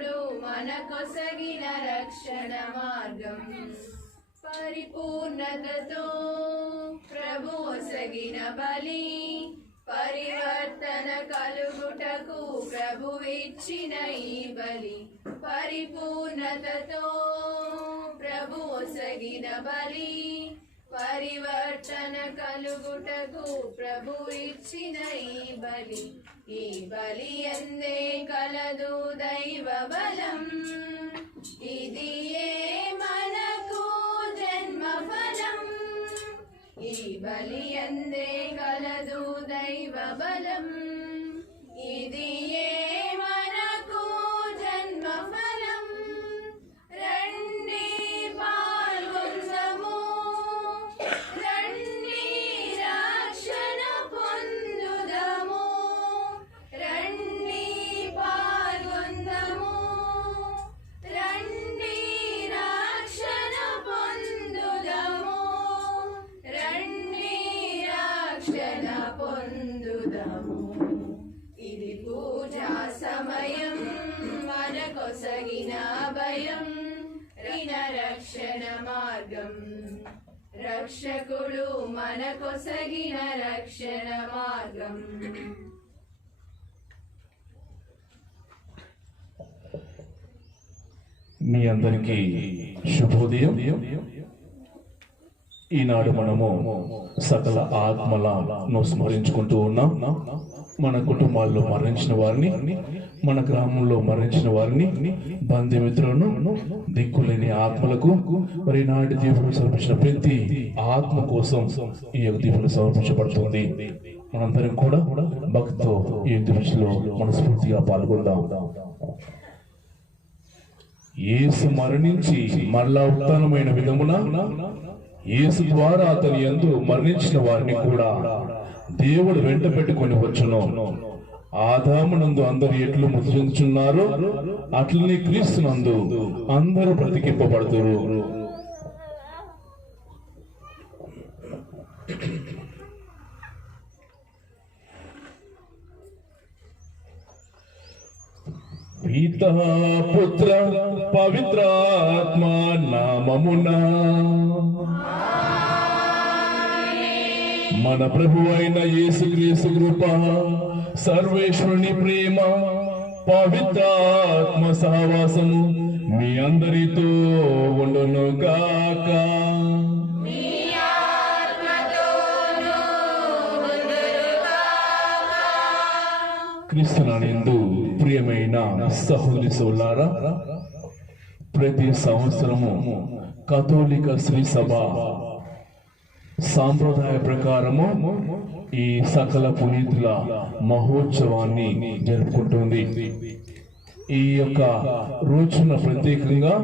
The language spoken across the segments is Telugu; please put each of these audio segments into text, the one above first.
రక్షకుడు మనకొసగిన రక్షణ మార్గం పరిపూర్ణతతో ప్రభు ఒసగిన బలి పరివర్తన కలుగుటకు ప్రభు ఇచ్చిన ఈ బలి పరిపూర్ణతతో ప్రభు ఒసగిన బలి పరివర్తన కలుగుటకు ప్రభు ఇచ్చిన ఈ బలి ఎందే కలదు దైవ బలం ఇది మనకు జన్మ ఫలం ఈ బలి ఎందే కలదు దైవ బలం ఇది మనకు జన్మ ఫలం రండి పాల్గొందము రండి రక్షణ పొందుదము రండి పాల్గొందము రండి రక్షణ పొందుదము రండి రక్షణ పొందుదము ఇది పూజా సమయం మనకొసగిన భయం రక్షణ మార్గం రక్షకుడు మనకొసగిన రక్షణ మార్గం. మీ అందరికీ శుభోదయం. ఈనాడు మనము సకల ఆత్మలను స్మరించుకుంటూ ఉన్నాం. మన కుటుంబాల్లో మరణించిన వారిని, మన గ్రామంలో మరణించిన వారిని, బంధుమిత్రులను, దిక్కులేని ఆత్మలకు మరి నాటి దీవులు సమర్పించిన ప్రతి ఆత్మ కోసం ఈ యొక్క దీవులు సమర్పించబడుతుంది. మనందరం కూడా భక్తితో ఈ దీవులో మనస్ఫూర్తిగా పాల్గొందాం. యేసు మరణించి మరలా ఉత్థానమైన విధమున యేసు ద్వారా అతని యందు మరణించిన వారిని కూడా దేవుడు వెంట పెట్టుకొని వచ్చును. ఆదామునందు అందరు ఎట్లు మృతి చెందుచున్నారో అట్లనే క్రీస్తునందు అందరూ బ్రతికింపబడుతురు. పితా పుత్ర పవిత్రాత్మ నామమునా మన ప్రభు అయిన యేసుక్రీస్తు కృప, సర్వేశ్వరుని ప్రేమ, పవిత్రాత్మ సహవాసము మీ అందరితో ఉండును గాక. క్రీస్తునందు ప్రియమైన సహోదరి సోదరులారా, ప్రతి సంవత్సరము కథోలిక శ్రీ సభ సాంప్రదాయ ప్రకారము ఈ సకల పునీతుల మహోత్సవాన్ని జరుపుకుంటుంది. ఈ యొక్క రోజున ప్రత్యేకంగా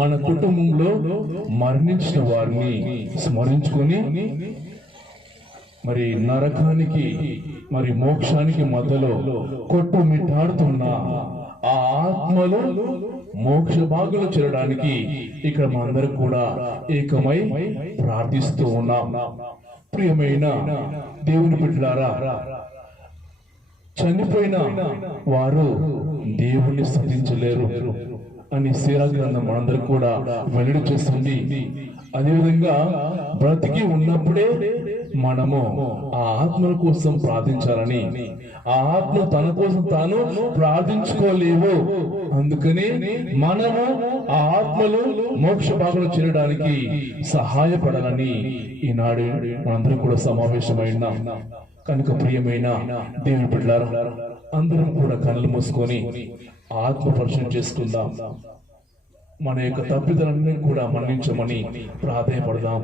మన కుటుంబంలో మరణించిన వారిని స్మరించుకొని మరి నరకానికి మరి మోక్షానికి మధ్యలో కొట్టుమిట్టాడుతున్న ఆ ఆత్మలో మోక్ష భాగంలో చేరడానికి ఇక్కడ మనందరం కూడా ఏకమై ప్రార్థిస్తూ ఉన్నాం. ప్రియమైన దేవుని బిడ్డలారా, చనిపోయిన వారు దేవుణ్ణి స్తుతించలేరు అని సీరా గ్రంథం మనందరం కూడా వెల్లడి చేస్తుంది. అదేవిధంగా బ్రతికి ఉన్నప్పుడే మనము ఆ ఆత్మల కోసం ప్రార్థించాలని, ఆ ఆత్మ తన కోసం తాను ప్రార్థించుకోలేవు. అందుకని మనము ఆ ఆత్మలు మోక్ష భాగంలో చేరడానికి సహాయపడాలని ఈనాడు మనందరం కూడా సమావేశమైనాం. కనుక ప్రియమైన దేవుని బిడ్డలారా, అందరం కూడా కళ్ళు మూసుకొని ఆత్మ పరిశీలన చేసుకుందాం. మన యొక్క తప్పిదలన్నీ కూడా మన్నించమని ప్రాధాయపడదాం.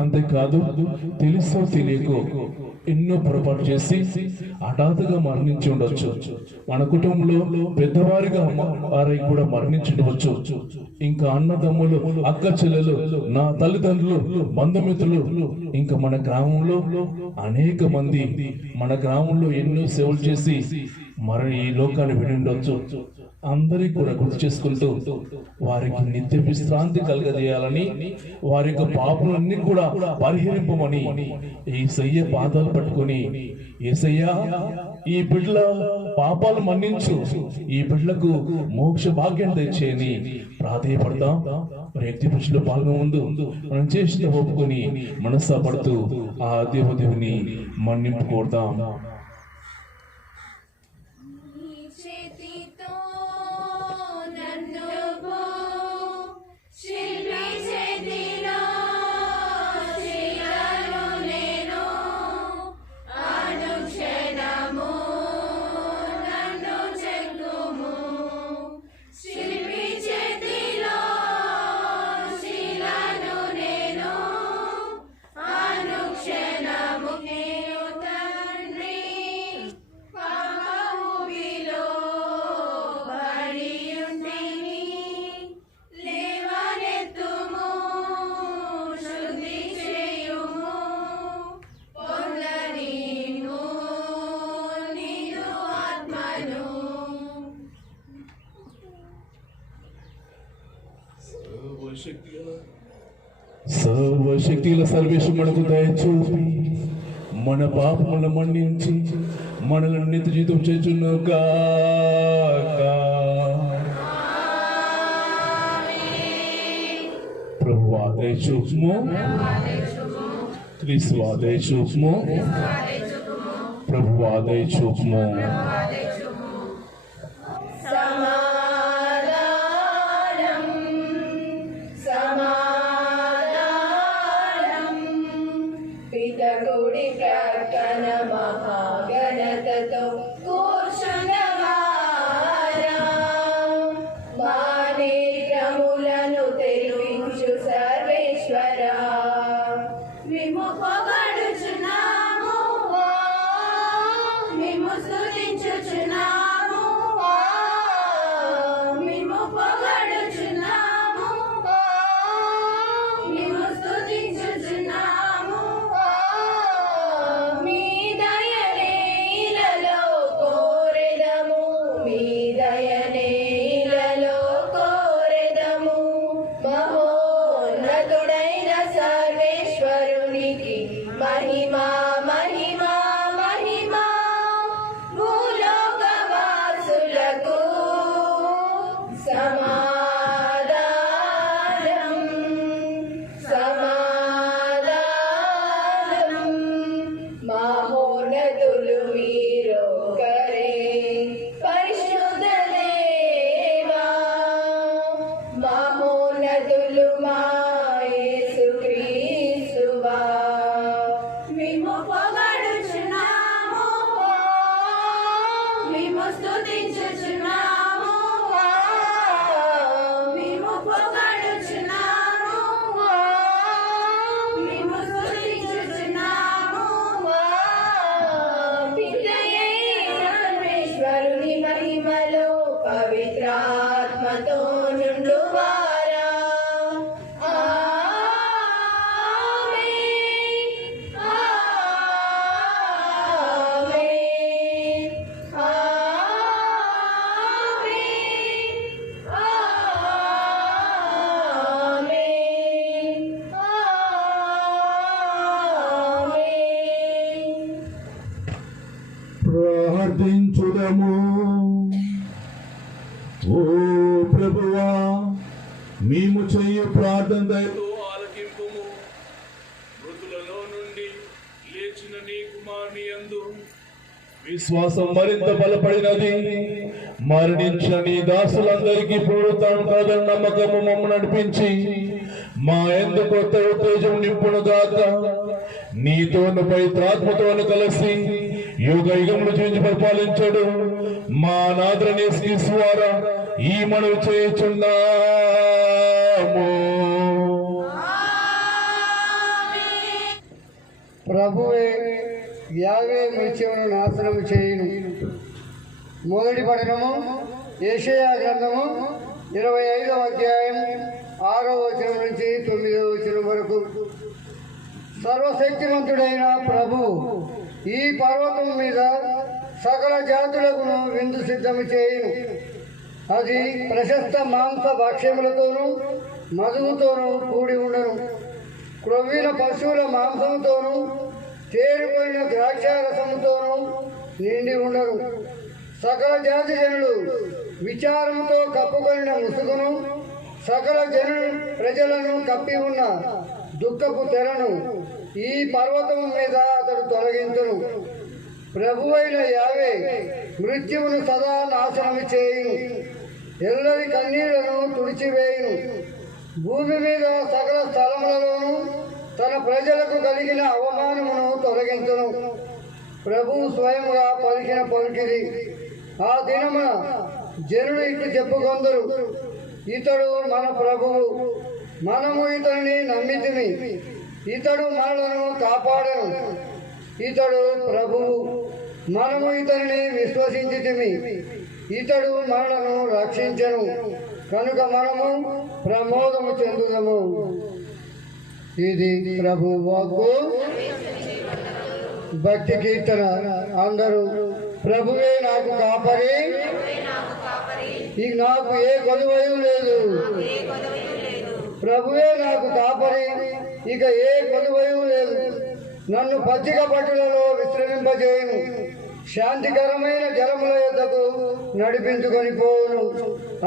అంతేకాదు, తెలుసో తెలియకో ఎన్నో పొరపాటు చేసి హఠాత్తుగా మరణించి ఉండొచ్చు. మన కుటుంబంలో పెద్దవారిగా వారై కూడా మరణించవచ్చు. ఇంకా అన్నదమ్ములు, అక్క చెల్లెలు, నా తల్లిదండ్రులు, బంధుమిత్రులు, ఇంకా మన గ్రామంలో అనేక మంది మన గ్రామంలో ఎన్నో సేవలు చేసి మరి ఈ లోకాన్ని విడి ఉండొచ్చు. అందరికీ కూడా గుర్తు చేసుకుంటూ వారికి నిత్య విశ్రాంతి కలగజేయాలని, వారి యొక్క పాపలన్నీ కూడా పరిహరింపమని యేసయ్య పాదాలు పట్టుకొని, యేసయ్యా ఈ బిడ్డల పాపాలు మన్నించు, ఈ బిడ్డలకు మోక్ష భాగ్యం తెచ్చేయని ప్రాధేయపడతాం. వ్యక్తి పురుషులు పాల్గొ ముందు మనం చేసిన ఒప్పుకొని మనస్సాపడుతూ ఆ దేవదేవుని మన్నింపు కోరుతాం. సర్వశక్తిగల సర్వేశ్వరుడు మనకు దయచూపి మన పాపములను మన్నించి మనలను నిత్య జీవితం చేయును గాక. ప్రభువా దయచూపుము, క్రీస్తువా దయచూపుము, ప్రభువా దయచూపుము. పితకుడి ప్రక్కన మహాగణతతో కూర్చున్నవారా, మా నేత్రములను తెరిపించు సర్వేశ్వరా, మేము పొగడుచున్నాము, మేము స్తుతించుచున్నాము, మేము పొగడుచున్నాము, మేము స్తుతించుచున్నాము. మీ దయనే ఇలలో కోరెదము, మీ దయనే ఇలలో కోరెదము. మహోన్నతుడైన సర్వేశ్వరునికి మహిమా మహిమా మహిమా. భూలోకవాసులకు సమాధానం సమాధానం. మహోన్నతులు మీరొకరే, పరిశుద్ధ దేవా. మహోన్నతులు మా యేసుక్రీస్తువా, మేము పొగడుచున్నాము, మేము స్తుతించుచున్నాము, మేము పొగడుచున్నాము, మేము స్తుతించుచున్నాము. పితయైన సర్వేశ్వరుని మహిమలో పవిత్రాత్మతో నుండువారా. ఆమేన్, ఆమేన్, ఆమేన్, ఆమేన్, ఆమేన్. ప్రార్థించుదము. ఓ ప్రభువా, మేము చేయు ప్రార్థన దయతో ఆలకింపుము. మృతులలో నుండి లేచిన నీ కుమారుని యందు విశ్వాసం మరింత బలపడినది. మరణించిన నీ దాసులందరికీ పునరుత్థానం కలగని నమ్మకము మమ్మల్ని నడిపించి మా యందు కొత్త ఉత్తేజం నింపును గాక. నీతోను పవిత్రాత్మతోను కలిసి యుగ యుగములు జీవించి పరిపాలించడు మా నాథుని యేసుక్రీస్తు ద్వారా ఈ మనవి చేయుచున్నాము. ప్రభువే యావే మృత్యువును నాశనము చేయును. మొదటి పఠనము యెషయా గ్రంథము 25వ అధ్యాయం 6వ వచనం నుంచి 9వ వచనం వరకు. సర్వశక్తిమంతుడైన ప్రభు ఈ పర్వతం మీద సకల జాతులకు విందు సిద్ధము చేయును. అది ప్రశస్త మాంస భక్ష్యములతోనూ మధువుతోనూ కూడి ఉండను. క్రొవ్విన పశువుల మాంసముతోనూ తేరిపోయిన ద్రాక్షారసముతోనూ నిండి ఉండరు. సకల జాతి జనులు విచారంతో కప్పుకొనిన ముసుగును, సకల ప్రజలను కప్పి ఉన్న దుఃఖపు తెరను ఈ పర్వతం మీద అతడు తొలగించును. ప్రభువైన యావే మృత్యువును సదా నాశనము చేయును, ఎల్లరి కన్నీళ్లను తుడిచివేయును. భూమి మీద సకల స్థలములలోనూ తన ప్రజలకు కలిగిన అవమానమును తొలగించును. ప్రభువు స్వయముగా పలికిన పలికిది. ఆ దినమున జనులు ఇట్లు చెప్పుకొందరు, ఇతడు మన ప్రభువు, మనము ఇతడిని నమ్మితిమి, ఇతడు మనలను కాపాడను. ఇతడు ప్రభువు, మనము ఇతడిని విశ్వసించితిమి, ఇతడు మనలను రక్షించను, కనుక మనము ప్రమోదము చెందుదము. ఇది ప్రభు వాక్కు. భక్తి కీర్తన. అందరూ ప్రభువే నాకు కాపరి, ఇక నాకు ఏ కొలువయు లేదు. ప్రభువే నాకు కాపరి, ఇక ఏ కొలువయు లేదు. నన్ను పచ్చిక పట్టులలో విశ్రమింపజేయును, శాంతికరమైన జలముల యొద్దకు నడిపించుకొని పోవును.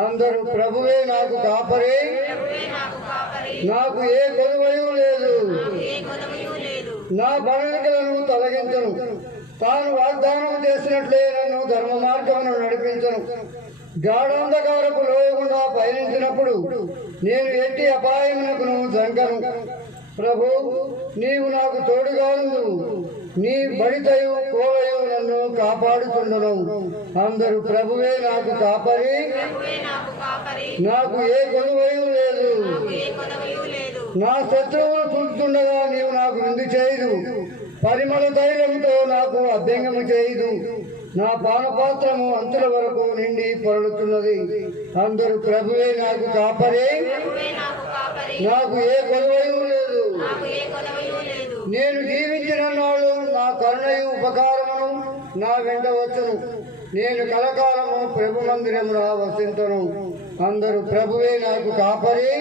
అందరూ ప్రభువే నాకు కాపరి, నాకు ఏ కొలువయు లేదు. నా బలహీనతలను తొలగించను, తాను వాగ్దానం చేసినట్లే నన్ను ధర్మ మార్గమును నడిపించను. గాఢాంధకారపు లోయ గుండా పయనించినప్పుడు నేను ఎట్టి అపాయమునకును జంకను. ప్రభు, నీవు నాకు తోడుగా ఉండు, నీ బడితయు కోవయు నన్ను కాపాడుతుండను. అందరూ ప్రభువే నాకు కాపరి, నాకు ఏ కొలువయు లేదు. నా శత్రువులు చూస్తుండగా నీవు నాకు విందు చేయదు, పరిమళ తైలముతో నాకు అభ్యంగము చేయదు. నా పానపాత్రము అంతుల వరకు నిండి పొరలుతున్నది. అందరూ ప్రభువే నాకు కాపరి, నాకు ఏ కొలువయు లేదు. నేను జీవించిన నాడు నా కరుణయు ఉపకారమును నా వెంట వచ్చును. నేను కలకాలము ప్రభు మందిరమున వసింతును. అందరూ ప్రభువే నాకు కాపరి,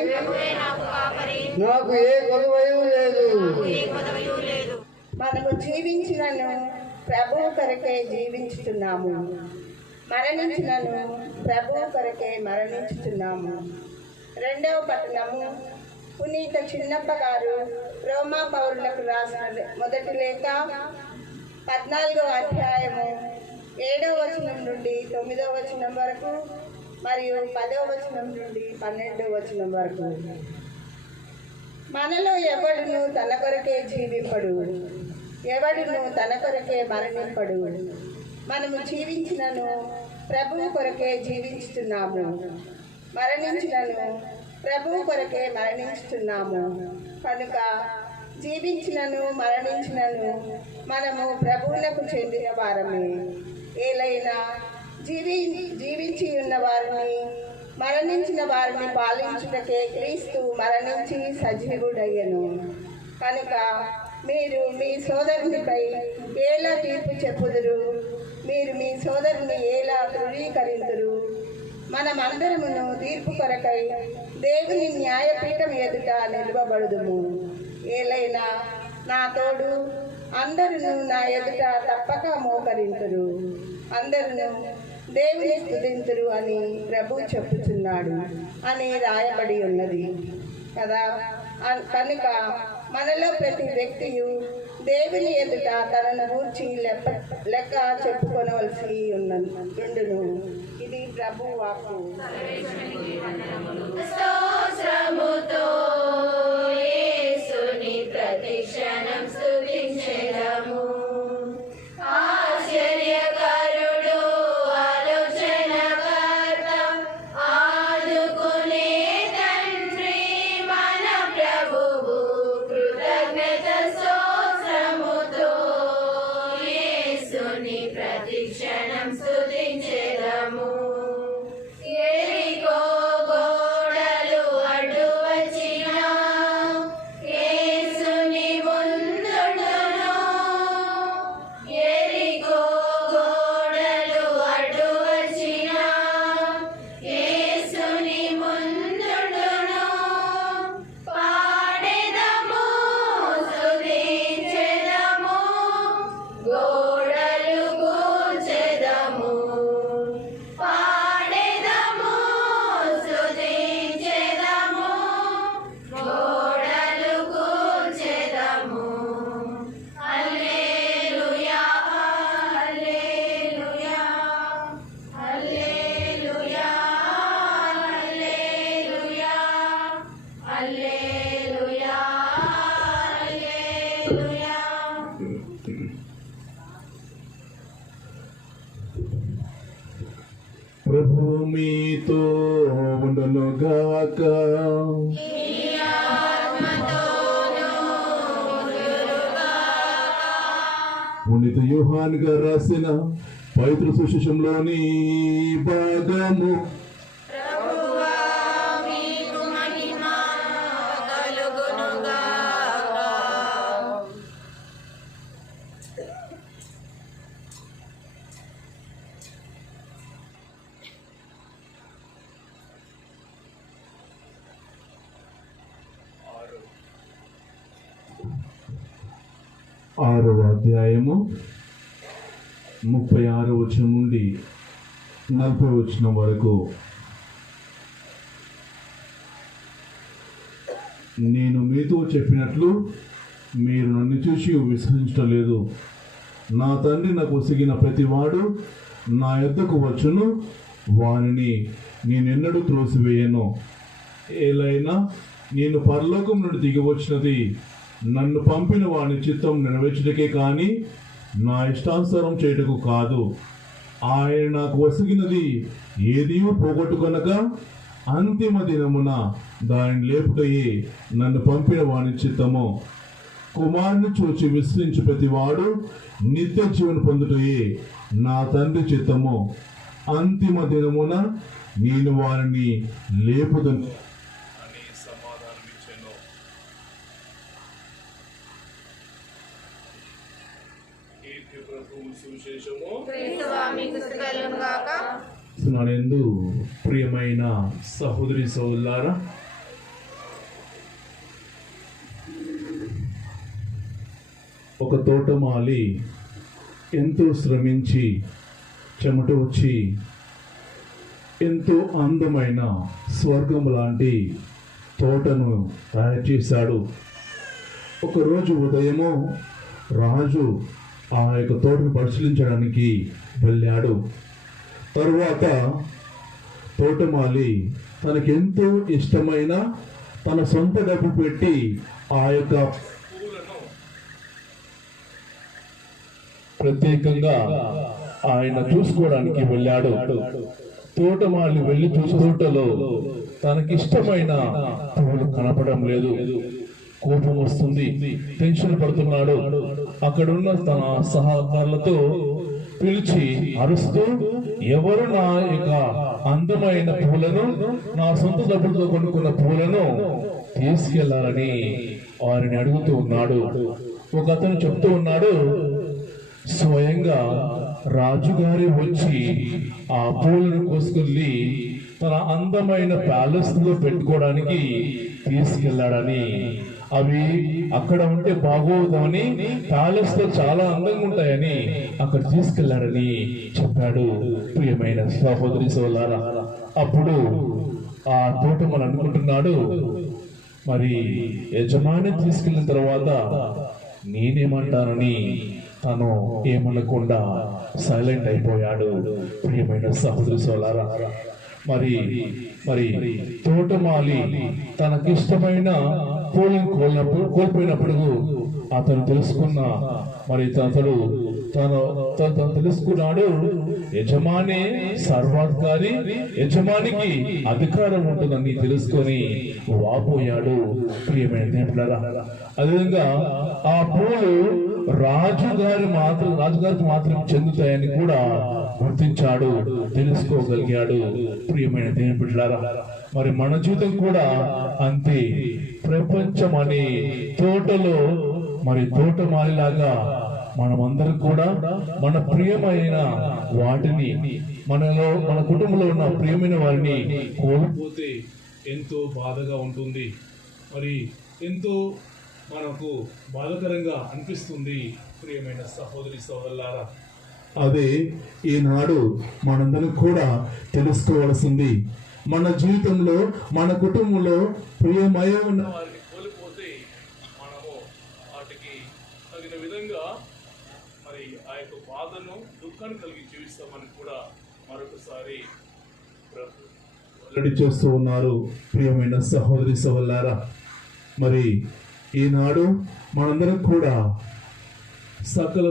నాకు ఏ కొలువయు లేదు. మనము జీవించినను ప్రభువు కొరకే జీవించుతున్నాము, మరణించినను ప్రభువు కొరకే మరణించుతున్నాము. రెండవ పట్టణము. పునీత చిన్నప్ప గారు రోమా పౌరులకు రాసిన మొదటి లేఖ 14వ అధ్యాయము 7వ వచనం నుండి 9వ వచనం వరకు మరియు 10వ వచనం నుండి 12వ వచనం వరకు. మనలో ఎవడును తన కొరకే జీవింపడు, ఎవడును తన కొరకే మరణింపడు. మనము జీవించినను ప్రభువు కొరకే జీవించుతున్నాము, మరణించినను ప్రభువు కొరకే మరణించుతున్నాము. కనుక జీవించినను మరణించినను మనము ప్రభువులకు చెందిన వారమే. ఏలైనా జీవించి ఉన్న వారిని మరణించిన వారిని పాలించుటకే క్రీస్తు మరణించి సజీవుడయ్యను. కనుక మీరు మీ సోదరునిపై ఎలా తీర్పు చెప్పుదురు? మీరు మీ సోదరుని ఎలా ధృవీకరింతురు? మనమందరమును తీర్పు కొరకై దేవుని న్యాయపీఠం ఎదుట నిలువబడుదుము. ఏలైనా నా తోడు అందరూ నా ఎదుట తప్పక మోకరింతురు, అందరూ దేవుని స్తుతింతురు అని ప్రభు చెప్పుచున్నాడు అని రాయబడి ఉన్నది కదా. కనుక మనలో ప్రతి వ్యక్తియు దేవుని ఎదుట తనను గూర్చి లెక్క చెప్పుకొనవలసి ఉండును. ఇది ప్రభు వాక్కు. స్తోత్రముతో యేసుని ప్రతిక్షణం స్తుతించెదము. ఆశ్చర్యకరుడు, ఆలోచనకర్త, ఆదుకునే తండ్రి మన ప్రభువు. కృతజ్ఞత స్తోత్రముతో యేసుని ప్రతిక్షణం స్తుతించెదము. ఎరికో ఉండునుగాక. పునీత యోహాన్ గారు రాసిన పవిత్ర సువిశేషంలోని భాగము. ప్రభువా మీకు మహిమ కలుగునుగాక. ఆరవ అధ్యాయము 36 వచనం నుండి 40 వచనం వరకు. నేను మీతో చెప్పినట్లు మీరు నన్ను చూసి విశ్వసించటం లేదు. నా తండ్రి నాకు ఒసిగిన ప్రతివాడు నా యొద్దకు వచ్చును, వానిని నేనెన్నడూ త్రోసివేయను. ఏలైనా నేను పరలోకం నుండి దిగి వచ్చినది నన్ను పంపిన వాని చిత్తం నెరవేర్చుటకే కానీ నా ఇష్టానుసారం చేయుటకు కాదు. ఆయన నాకు వసిగినది ఏదియూ పోగొట్టుకొనక అంతిమ దినమున దానిని లేపుటయే నన్ను పంపిన వాని చిత్తము. కుమారుని చూచి విశ్వసించు ప్రతివాడు నిత్య జీవన పొందుటయే నా తండ్రి చిత్తము. అంతిమ దినమున నేను వారిని లేపుదును అని సమాధానమిచ్చాను. క్రీస్తువా మీకు స్తుతి కలుగునుగాక. నందు ప్రియమైన సహోదరి సోదరులారా, ఒక తోటమాలి ఎంతో శ్రమించి చెమట వచ్చి ఎంతో అందమైన స్వర్గం లాంటి తోటను తయారు చేశాడు. ఒకరోజు ఉదయము రాజు ఆ యొక్క తోటను పరిశీలించడానికి వెళ్ళాడు. తరువాత తోటమాలి తనకెంతో ఇష్టమైన తన సొంత డబ్బు పెట్టి ఆ యొక్క పూలను ప్రత్యేకంగా ఆయన చూసుకోవడానికి వెళ్ళాడు. తోటమాలి వెళ్ళి చూసి తోటలో తనకిష్టమైన పువ్వులు కనపడడం లేదు. కోపం వస్తుంది, టెన్షన్ పడుతున్నాడు. అక్కడున్న తన సహకారులతో పిలిచి అరుస్తూ, ఎవరు నా యొక్క అందమైన పూలను, నా సొంత డబ్బులతో కొనుక్కున్న పూలను తీసుకెళ్లాలని వారిని అడుగుతూ ఉన్నాడు. ఒక అతను చెప్తూ ఉన్నాడు, స్వయంగా రాజుగారి వచ్చి ఆ పూలను కోసుకెళ్ళి తన అందమైన ప్యాలెస్ లో పెట్టుకోవడానికి తీసుకెళ్లాడని, అవి అక్కడ ఉంటే బాగోదని, ప్యాలెస్ లో చాలా అందంగా ఉంటాయని అక్కడ తీసుకెళ్లాడని చెప్పాడు. ప్రియమైన సహోదరి సోదరులారా, అప్పుడు ఆ తోటమాలి అనుకుంటున్నాడు, మరి యజమాని తీసుకెళ్ళిన తర్వాత నేనేమంటానని తను ఏమనకుండా సైలెంట్ అయిపోయాడు. ప్రియమైన సహోదరి సోదరులారా, మరి మరి తోటమాలి తనకిష్టమైన పూలను కోల్పోయినప్పుడు అతను తెలుసుకున్న మరి అతడు తను తెలుసుకున్నాడు, యజమాని సర్వాధికారి, యజమానికి అధికారం ఉంటుందని తెలుసుకొని వాపోయాడు. ప్రియమైన దేవులారా, అదేవిధంగా ఆ పూలు రాజుగారికి మాత్రం చెందుతాయని కూడా గుర్తించాడు, తెలుసుకోగలిగాడు. ప్రియమైన దేవుని బిడ్డలారా, మరి మన జీవితం కూడా అంతే. ప్రపంచం అనే తోటలో మరి తోటమాలిలాగా మనమందరం కూడా మన ప్రియమైన వాటిని, మన కుటుంబంలో ఉన్న ప్రియమైన వారిని కోల్పోతే ఎంతో బాధగా ఉంటుంది, మరి ఎంతో మనకు బాధకరంగా అనిపిస్తుంది. ప్రియమైన సహోదరి సోదరులారా, అదే ఈనాడు మనందరం కూడా తెలుసుకోవాల్సింది. మన జీవితంలో, మన కుటుంబంలో ప్రియమయ ఉన్న వారిని కోల్పోతే మనము వాటికి తగిన విధంగా మరి ఆ యొక్క బాధను, దుఃఖాన్ని కలిగి జీవిస్తామని కూడా మరొకసారి వెల్లడి చేస్తూ ఉన్నారు. ప్రియమైన సహోదరి సోదరులారా, మరి ఈనాడు మనందరం కూడా సకల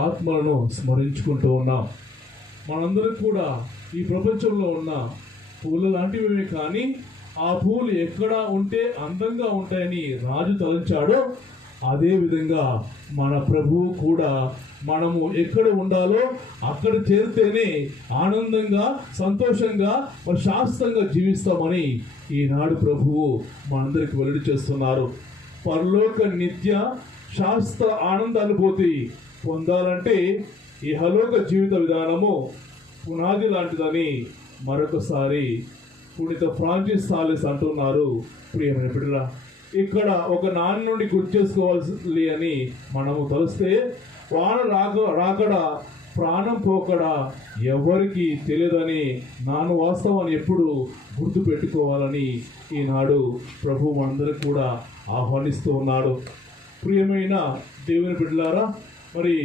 ఆత్మలను స్మరించుకుంటూ ఉన్నాం. మనందరం కూడా ఈ ప్రపంచంలో ఉన్న పూల లాంటివి, కానీ ఆ పూలు ఎక్కడ ఉంటే అందంగా ఉంటాయని రాజు తలంచాడో అదే విధంగా మన ప్రభువు కూడా మనము ఎక్కడ ఉండాలో అక్కడ చేరితేనే ఆనందంగా, సంతోషంగా, శాశ్వతంగా జీవిస్తామని ఈనాడు ప్రభువు మనందరికి వెల్లడి చేస్తున్నారు. పరలోక నిత్య శాస్త్ర ఆనంద అనుభూతి పొందాలంటే ఇహలోక జీవిత విధానము పునాది లాంటిదని మరొకసారి పునీత ఫ్రాన్సిస్ సాలెస్ అంటున్నారు. ప్రియమైన బిడ్డలారా, ఇక్కడ ఒక నాన్న నుండి గుర్తు చేసుకోవాల్సి అని మనము తలుస్తే వాన రాకడ ప్రాణం పోకడ ఎవరికి తెలియదని నాను వాస్తవాన్ని ఎప్పుడు గుర్తు పెట్టుకోవాలని ఈనాడు ప్రభు మనందరికి కూడా ఆహ్వానిస్తూ ఉన్నాడు. ప్రియమైన దేవుని బిడ్డలారా, మరి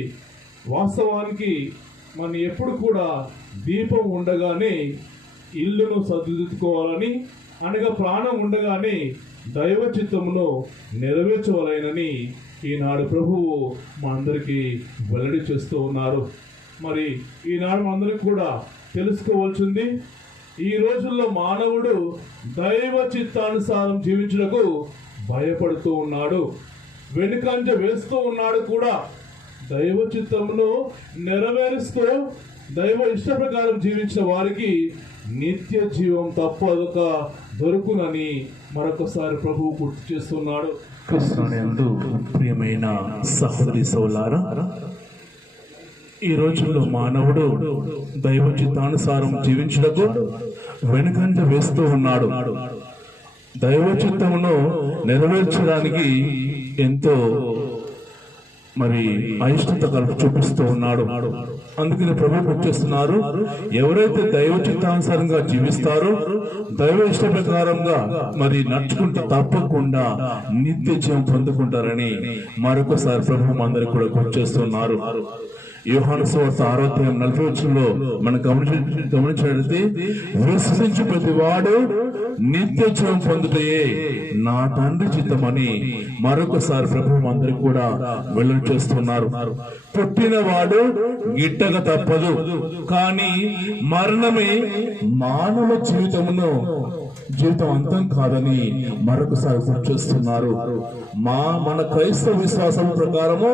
వాస్తవానికి మనం ఎప్పుడు కూడా దీపం ఉండగానే ఇల్లును సర్దిద్దుకోవాలని, అనగా ప్రాణం ఉండగానే దైవ చిత్తమును నెరవేర్చవలెనని ఈనాడు ప్రభువు మనందరికీ వెల్లడి చేస్తూ ఉన్నారు. మరి ఈనాడు మనందరికీ కూడా తెలుసుకోవాల్సింది, ఈ రోజుల్లో మానవుడు దైవ చిత్తానుసారం జీవించుటకు భయపడుతూ ఉన్నాడు, వెనుకంజ వేస్తూ ఉన్నాడు కూడా. దైవ చిత్తమును నెరవేరుస్తూ దైవ ఇష్ట ప్రకారం జీవించిన వారికి నిత్య జీవం తప్పక దొరుకునని మరొకసారి ప్రభువు గుర్తు చేస్తున్నాడు. కృష్ణుడు ప్రియమైన సహోదరి సోలారా, ఈ రోజుల్లో మానవుడు దైవ చిత్తానుసారం జీవించుటకు వెనుకంజ వేస్తూ ఉన్నాడు. దైవ చిత్తమును నెరవేర్చడానికి ఎంతో మరి అయిష్టత చూపిస్తూ ఉన్నాడు. అందుకని ప్రభు గుర్తిస్తున్నారు, ఎవరైతే దైవ చిత్తానుసారంగా జీవిస్తారో, దైవ ఇష్ట ప్రకారంగా మరి నడుచుకుంటూ తప్పకుండా నిత్య జీవం పొందుకుంటారని మరొకసారి ప్రభు అందరికి కూడా గుర్తిస్తున్నారు. యోహాను సువార్త 6:40 మనం గమనించినట్లయితే, విశ్వసించు ప్రతి వాడు నిత్య జీవం పొందుటయే నా తండ్రి చిత్తమని మరొకసారి ప్రభు అందరికి కూడా వెల్లడి చేస్తున్నారు. పుట్టిన వాడు గిట్టక తప్పదు, కానీ మరణమే మానవ జీవితం అంతం కాదని మరొకసారి గుర్తు చేస్తున్నారు. మన క్రైస్తవ విశ్వాసం ప్రకారము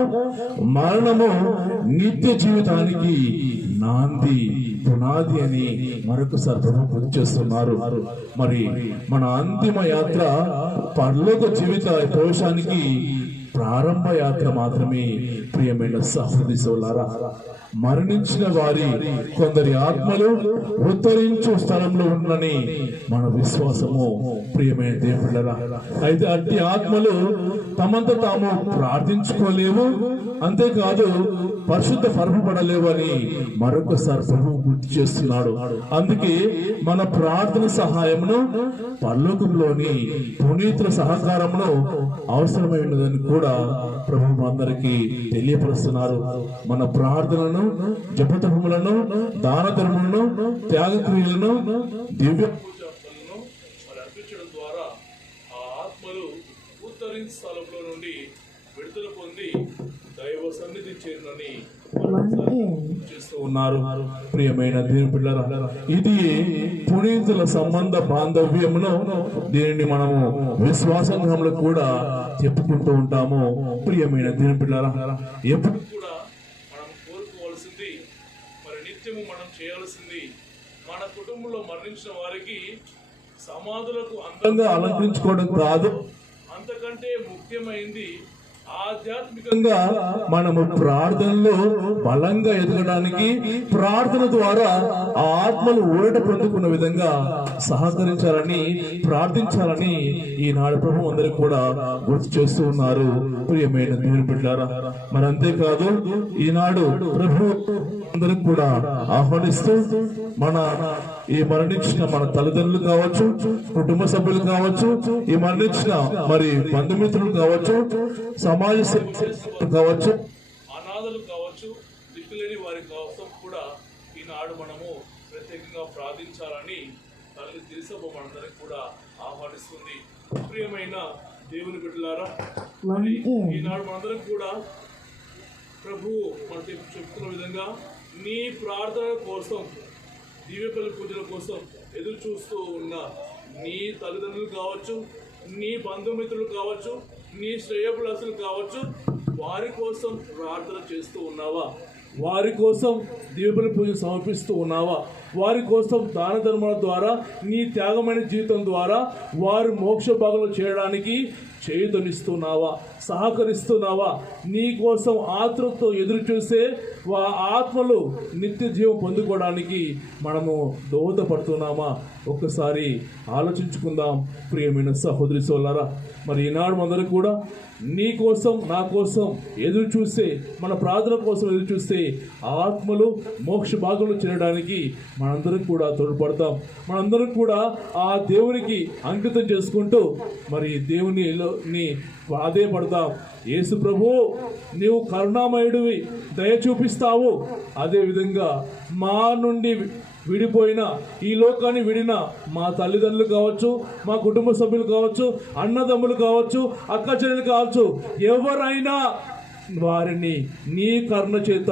మరణము నిత్య జీవితానికి నాంది, పునాది అని మరొకసారి ప్రభు గుర్తు చేస్తున్నారు. మరి మన అంతిమ యాత్ర పరలోక జీవిత ప్రవేశానికి ప్రారంభ యాత్ర మాత్రమే. ప్రియమైన సహోదరి సోదరులారా, మరణించిన వారి కొందరి ఆత్మలు ఉత్తరించు స్థలంలో ఉన్నని మన విశ్వాసము. ప్రియమైన దేవుళ్ళరా, అయితే అట్టి ఆత్మలు తమంతా తాము ప్రార్థించుకోలేవు, అంతేకాదు పరిశుద్ధ పరపబడలేవు అని మరొకసారి ప్రభువు గుర్తు చేస్తున్నాడు. అందుకే మన ప్రార్థన సహాయమును పరలోకంలోని పునీతుల సహకారమును అవసరమైనదని కూడా ప్రభు అందరికీ తెలియపరుస్తున్నారు. మన ప్రార్థనలను, జపతపములను, దాన ధర్మములను, త్యాగ క్రియలను, దివ్య అర్పించడం ద్వారా ఆ ఆత్మలు ఉత్తరించు స్థలంలో నుండి విడుదల పొంది దైవ సన్నిధి చేరునని చేస్తూ ఉన్నారు. ప్రియమైన దేవుని పిల్లరా, ఇది పునీతుల సంబంధ బాంధవ్యమును, దీనిని మనము విశ్వాసంలో కూడా చెప్పుకుంటూ ఉంటాము. ప్రియమైన దేవుని పిల్లరా, ఎప్పుడు కూడా మనం కోరుకోవాల్సింది, మరి నిత్యము మనం చేయాల్సింది, మన కుటుంబంలో మరణించిన వారికి సమాధులకు అందంగా అలంకరించుకోవడం కాదు, అంతకంటే ముఖ్యమైనది ఆధ్యాత్మికంగా మనము ప్రార్థనలో బలంగా ఎదగడానికి, ప్రార్థన ద్వారా ఆ ఆత్మలు ఊరట పొందుకున్న విధంగా సహకరించాలని, ప్రార్థించాలని ఈనాడు ప్రభు అందరికి కూడా గుర్తు చేస్తూ ఉన్నారు. ప్రియమైన దేవుని బిడ్డలారా, మరి అంతేకాదు ఈనాడు ప్రభు అందరికి కూడా ఆహ్వానిస్తూ మన ఈ మరణించిన మన తల్లిదండ్రులు కావచ్చు, కుటుంబ సభ్యులు కావచ్చు, ఈ మరణించిన మరి బంధుమిత్రులు కావచ్చు, సమాజ సేవకులు కావచ్చు, అనాథలు కావచ్చు, దిక్కులేని వారి కోసం కూడా ఈనాడు మనము ప్రత్యేకంగా ప్రార్థించాలని తల్లి తిరుసభ మనందరికి కూడా ఆహ్వానిస్తుంది. ప్రియమైన దేవుని బిడ్డలారా, మరి ఈనాడు మనందరం కూడా ప్రభువు మనకి చెప్తున్న విధంగా నీ ప్రార్థన కోసం, దివ్యపల్లి పూజల కోసం ఎదురు చూస్తూ ఉన్న నీ తల్లిదండ్రులు కావచ్చు, నీ బంధుమిత్రులు కావచ్చు, నీ శ్రేయోభిలాషులు కావచ్చు, వారి కోసం ప్రార్థన చేస్తూ ఉన్నావా? వారి కోసం దీపల పూజ సమర్పిస్తూ ఉన్నావా? వారి కోసం దాన ధర్మాల ద్వారా, నీ త్యాగమైన జీవితం ద్వారా వారు మోక్ష భాగంలో చేయడానికి చేయుతనిస్తున్నావా? సహకరిస్తున్నావా? నీ కోసం ఆత్మతో ఎదురు చూసే ఆత్మలు నిత్య జీవం పొందుకోవడానికి మనము దోహదపడుతున్నామా? ఒక్కసారి ఆలోచించుకుందాం ప్రియమైన సహోదరి సోదరులారా. మరి ఈనాడు అందరూ కూడా నీ కోసం, నా కోసం ఎదురు చూస్తే, మన ప్రార్థన కోసం ఎదురు చూస్తే ఆత్మలు మోక్ష భాగంలో చేరడానికి మనందరం కూడా తోడ్పడతాం. మనందరం కూడా ఆ దేవునికి అంకితం చేసుకుంటూ మరి దేవుని ప్రాధేయపడతాం. యేసు ప్రభు, నీవు కరుణామయుడివి, దయ చూపిస్తావు. అదేవిధంగా మా నుండి విడిపోయిన, ఈ లోకాన్ని విడిన మా తల్లిదండ్రులు కావచ్చు, మా కుటుంబ సభ్యులు కావచ్చు, అన్నదమ్ములు కావచ్చు, అక్క చెల్లెలు కావచ్చు, ఎవరైనా వారిని నీ కరుణ చేత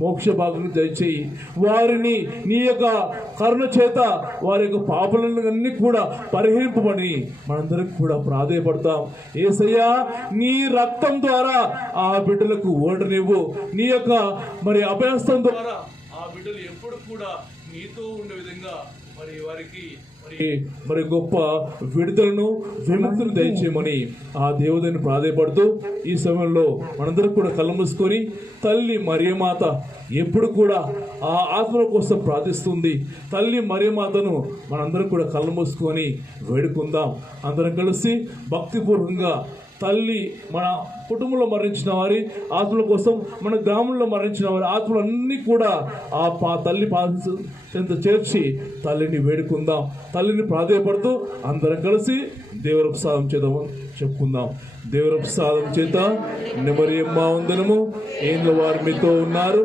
మోక్ష భాగం దయచేయి. వారిని నీ యొక్క కరుణ చేత వారి యొక్క పాపలన్నీ కూడా పరిహరింపబడి మనందరికి కూడా ప్రాధేయపడతాం. యేసయ్యా, నీ రక్తం ద్వారా ఆ బిడ్డలకు ఓటనివ్వు. నీ యొక్క మరి అభయస్థం ద్వారా ఆ బిడ్డలు ఎప్పుడు కూడా నీతో ఉండే విధంగా మరి వారికి మరి గొప్ప విడుదలను, విముక్తిని దయచేయమని ఆ దేవుడిని ప్రాధేయపడుతూ ఈ సమయంలో మనందరం కూడా కళ్ళు మూసుకొని తల్లి మరియమాత ఎప్పుడు కూడా ఆ ఆత్మల కోసం ప్రార్థిస్తుంది. తల్లి మరియమాతను మనందరం కూడా కళ్ళు మూసుకొని వేడుకుందాం. అందరం కలిసి భక్తిపూర్వకంగా తల్లి మన కుటుంబంలో మరణించిన వారి ఆత్మల కోసం, మన గ్రామంలో మరణించిన వారి ఆత్మలన్నీ కూడా ఆ తల్లి చెంత చేర్చి తల్లిని వేడుకుందాం. తల్లిని ప్రాధేయపడుతూ అందరం కలిసి దేవుని ప్రసాదం చేద్దామని చెప్పుకుందాం. దేవుని ప్రసాదం చేత నెమరియమ్మ వందనము, ఏండ్ల వారు మీతో ఉన్నారు.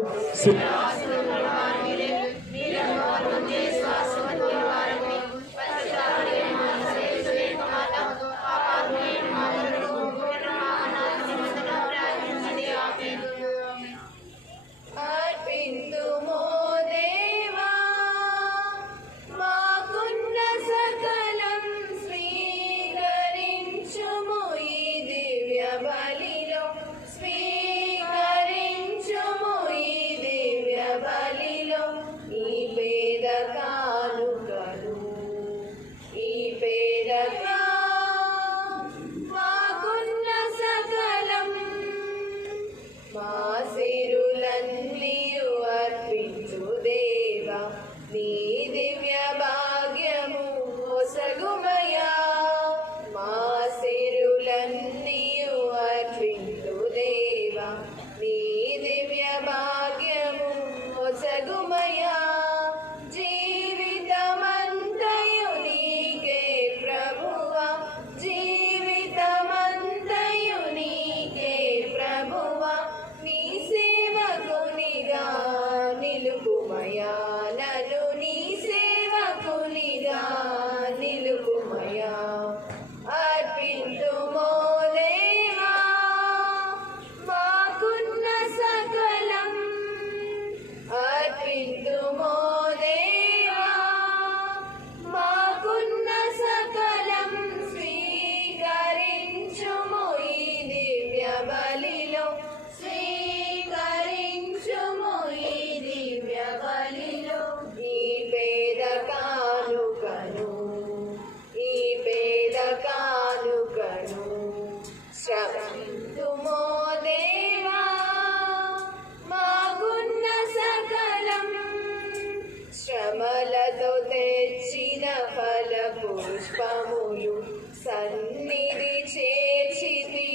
శ్రమలతో తెచ్చిన ఫల పుష్పములు సన్నిధి చేర్చితి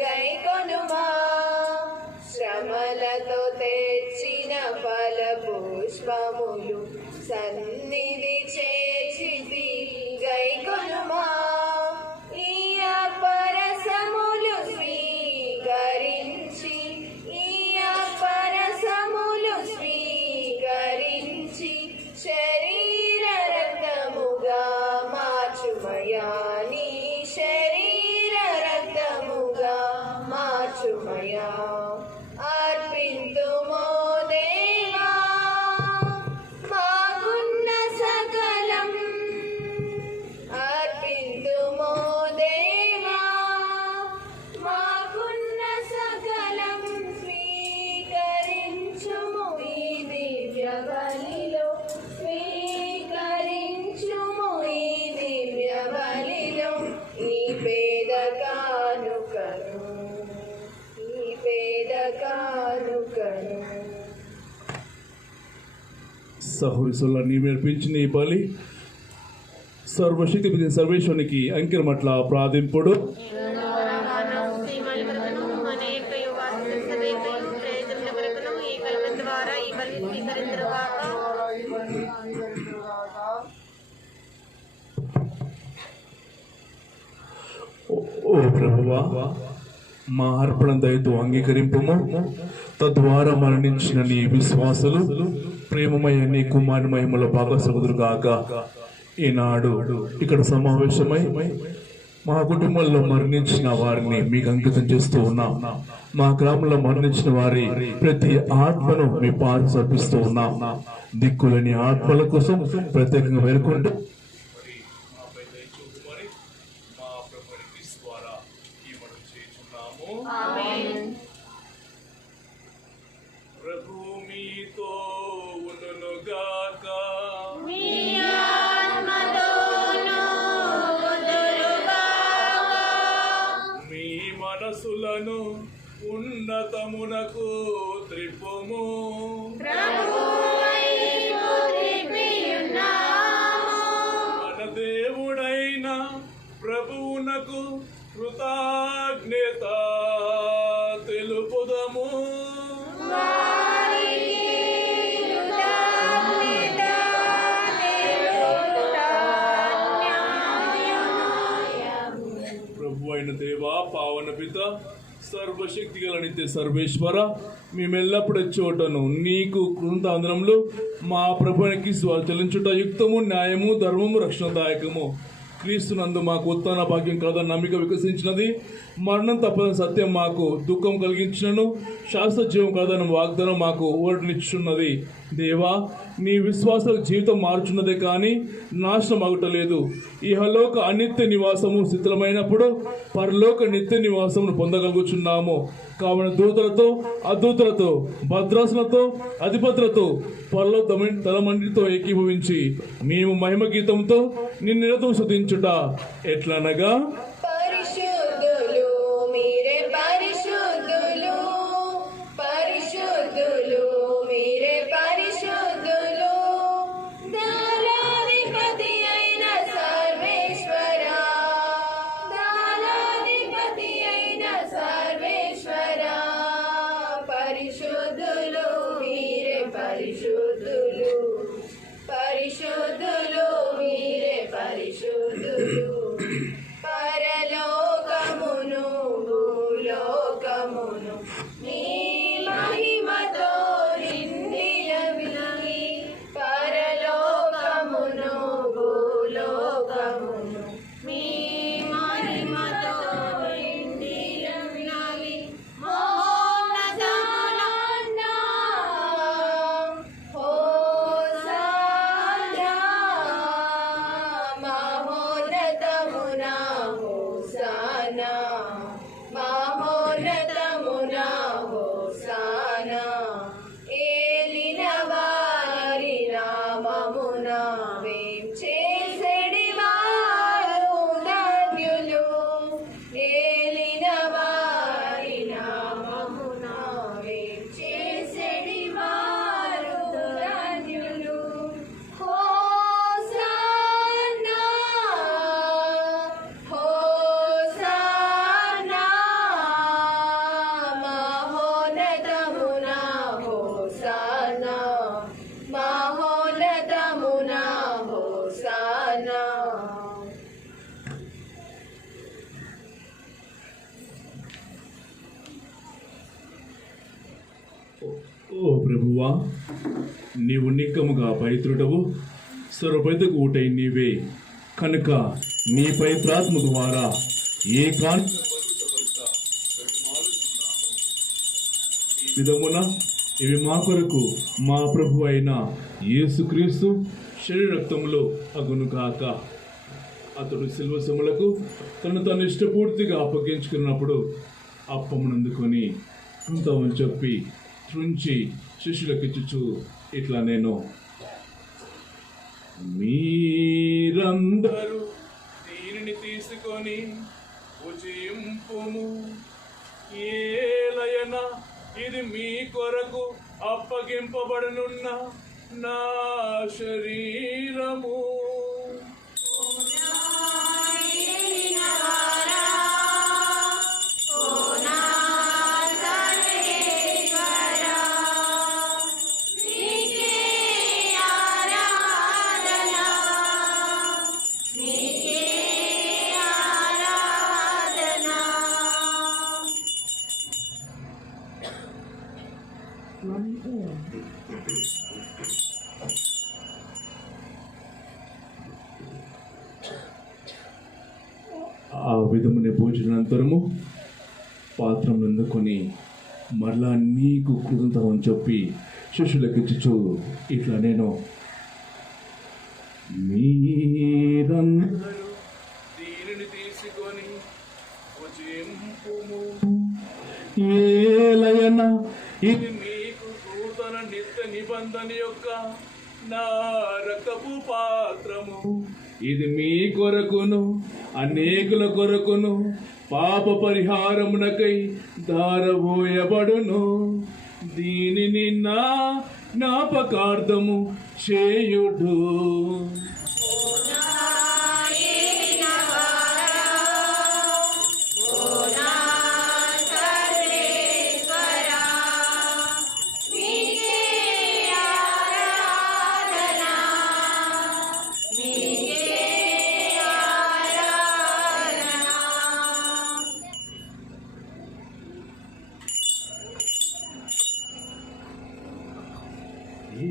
గైకొనుమా. శ్రమలతో తెచ్చిన ఫల పుష్పములు సన్నిధి చేర్చితి గైకొనుమా. ఈ అపరసములు స్వీకరించి, ఈ అపరసములు స్వీకరించి శరీర రక్తముగా మార్చుమయా. నీ శరీర రక్తముగా మార్చుమయా. అర్పింతుమో దేవా మాకున్న సకలం సహోదరులన్నీ నేర్పించిన ఈ బలి సర్వశక్తి సర్వేశ్వరునికి అంకిరమట్ల ప్రార్థింపుడు. ఓ ప్రభువా, మా అర్పణ దయతో అంగీకరింపుము. తద్వారా మరణించిన నీ విశ్వాసులు ప్రేమమయ నీ కుమారి మహిమలో భాగస్వాములు కాక ఈనాడు ఇక్కడ సమావేశమై మా కుటుంబంలో మరణించిన వారిని మీకు అంకితం చేస్తూ ఉన్నాం. మా గ్రామంలో మరణించిన వారి ప్రతి ఆత్మను మీ పాలు సమర్పిస్తూ ఉన్నాం. దిక్కులని ఆత్మల కోసం ప్రత్యేకంగా వేడుకుంటూ ప్రభు మీతో ఉండునుగాక. మీ మనసులను ఉన్నతమునకు త్రిప్పుము. మన దేవుడైన ప్రభువునకు కృతజ్ఞత తెలుపుదము. ప్రభు అయిన దేవా, పావన పిత, సర్వశక్తి గల నిత్య సర్వేశ్వర, మేమెల్లప్పుడూ చోటను నీకు కృతాంధ్రములు మా ప్రభునికి చెల్లించుట యుక్తము, న్యాయము, ధర్మము, రక్షణదాయకము. క్రీస్తునందు మాకు ఉత్తాన భాగ్యం కాదని నమ్మిక వికసించినది. మరణం తప్పదని సత్యం మాకు దుఃఖం కలిగించినను, శాశ్వత జీవం కాదని వాగ్దానం మాకు ఓటనిచ్చున్నది. దేవా, నీ విశ్వాసాలకు జీవితం మారుచున్నదే కానీ నాశనం అగుటలేదు. ఇహలోక అనిత్య నివాసము శిథిలమైనప్పుడు పరలోక నిత్య నివాసమును పొందగలుగుచున్నాము. కావున దూతలతో, అదూతలతో, భద్రాసులతో, అధిపతులతో, పరలో తలమండితో ఏకీభవించి మేము మహిమ గీతంతో నిన్నెలతో స్తుతించుట ఎట్లనగా, పరిశుద్ధులు మీరే, పరిశుద్ధులు, పరిశుద్ధులు మీరే, పరిశుద్ధులు, దళాధిపతి అయిన సర్వేశ్వర, దళాధిపతి అయిన సర్వేశ్వర, పరిశుద్ధులు మీరే, పరిశుద్ధులు, పరిశుద్ధులు మీరే, పరిశుద్ధులు. పరలోకమును భూలోకమును నీ మహిమతో నిండినవి. పరలోకమును భూలోకమును నీ మహిమతో నిండినవి. మహోన్నతమున హోసానా, మహోన్నతమున హోసానా, మహోన్నతమున హోసానా. ఏలిన వారి నామమున వేంచేసెడి వారు ధన్యులు. ఏలిన వారి నామమున వేంచేసెడి వారు ధన్యులు. హోసానా, హోసానా, మహోన్నతమున హోసానా, మహోన్నతమున హోసానా. ఓ ప్రభువా, నీవు నిక్కముగా పవిత్రుడవు, సర్వపవిత్రకు ఊటై నీవే కనుక నీ పవిత్రాత్మ ద్వారా ఏ విధమున ఇవి మా కొరకు మా ప్రభు అయిన యేసుక్రీస్తు శరీర రక్తములో అగునుగాక. అతడు శిల్వసములకు తను ఇష్టపూర్తిగా అప్పగించుకున్నప్పుడు అప్పమునందుకొని కృతమని చెప్పి త్రుంచి శిష్యులకిచ్చుచు ఇట్లా నేను, మీరందరూ దీనిని తీసుకొని భుజింపుము. ఏలయన ఇది మీ కొరకు అప్పగింపబడనున్న నా శరీరము. ఆ విధమునే భోజనానంతరము పాత్రం అందుకొని మరలా నీకు కృతజ్ఞతలు చెప్పి శిష్యులకిచ్చుచు ఇట్లా నేను మీరందరూ దీనిని తీసుకొని భుజింపుము. ఏలయన ఇది మీకు నూతన నిత్య నిబంధన యొక్క నా రక్తపు పాత్రము. ఇది మీ కొరకును అనేకుల కొరకును పాప పరిహారమునకై ధారబోయబడును. దీనిని నా జ్ఞాపకార్థము చేయుడు.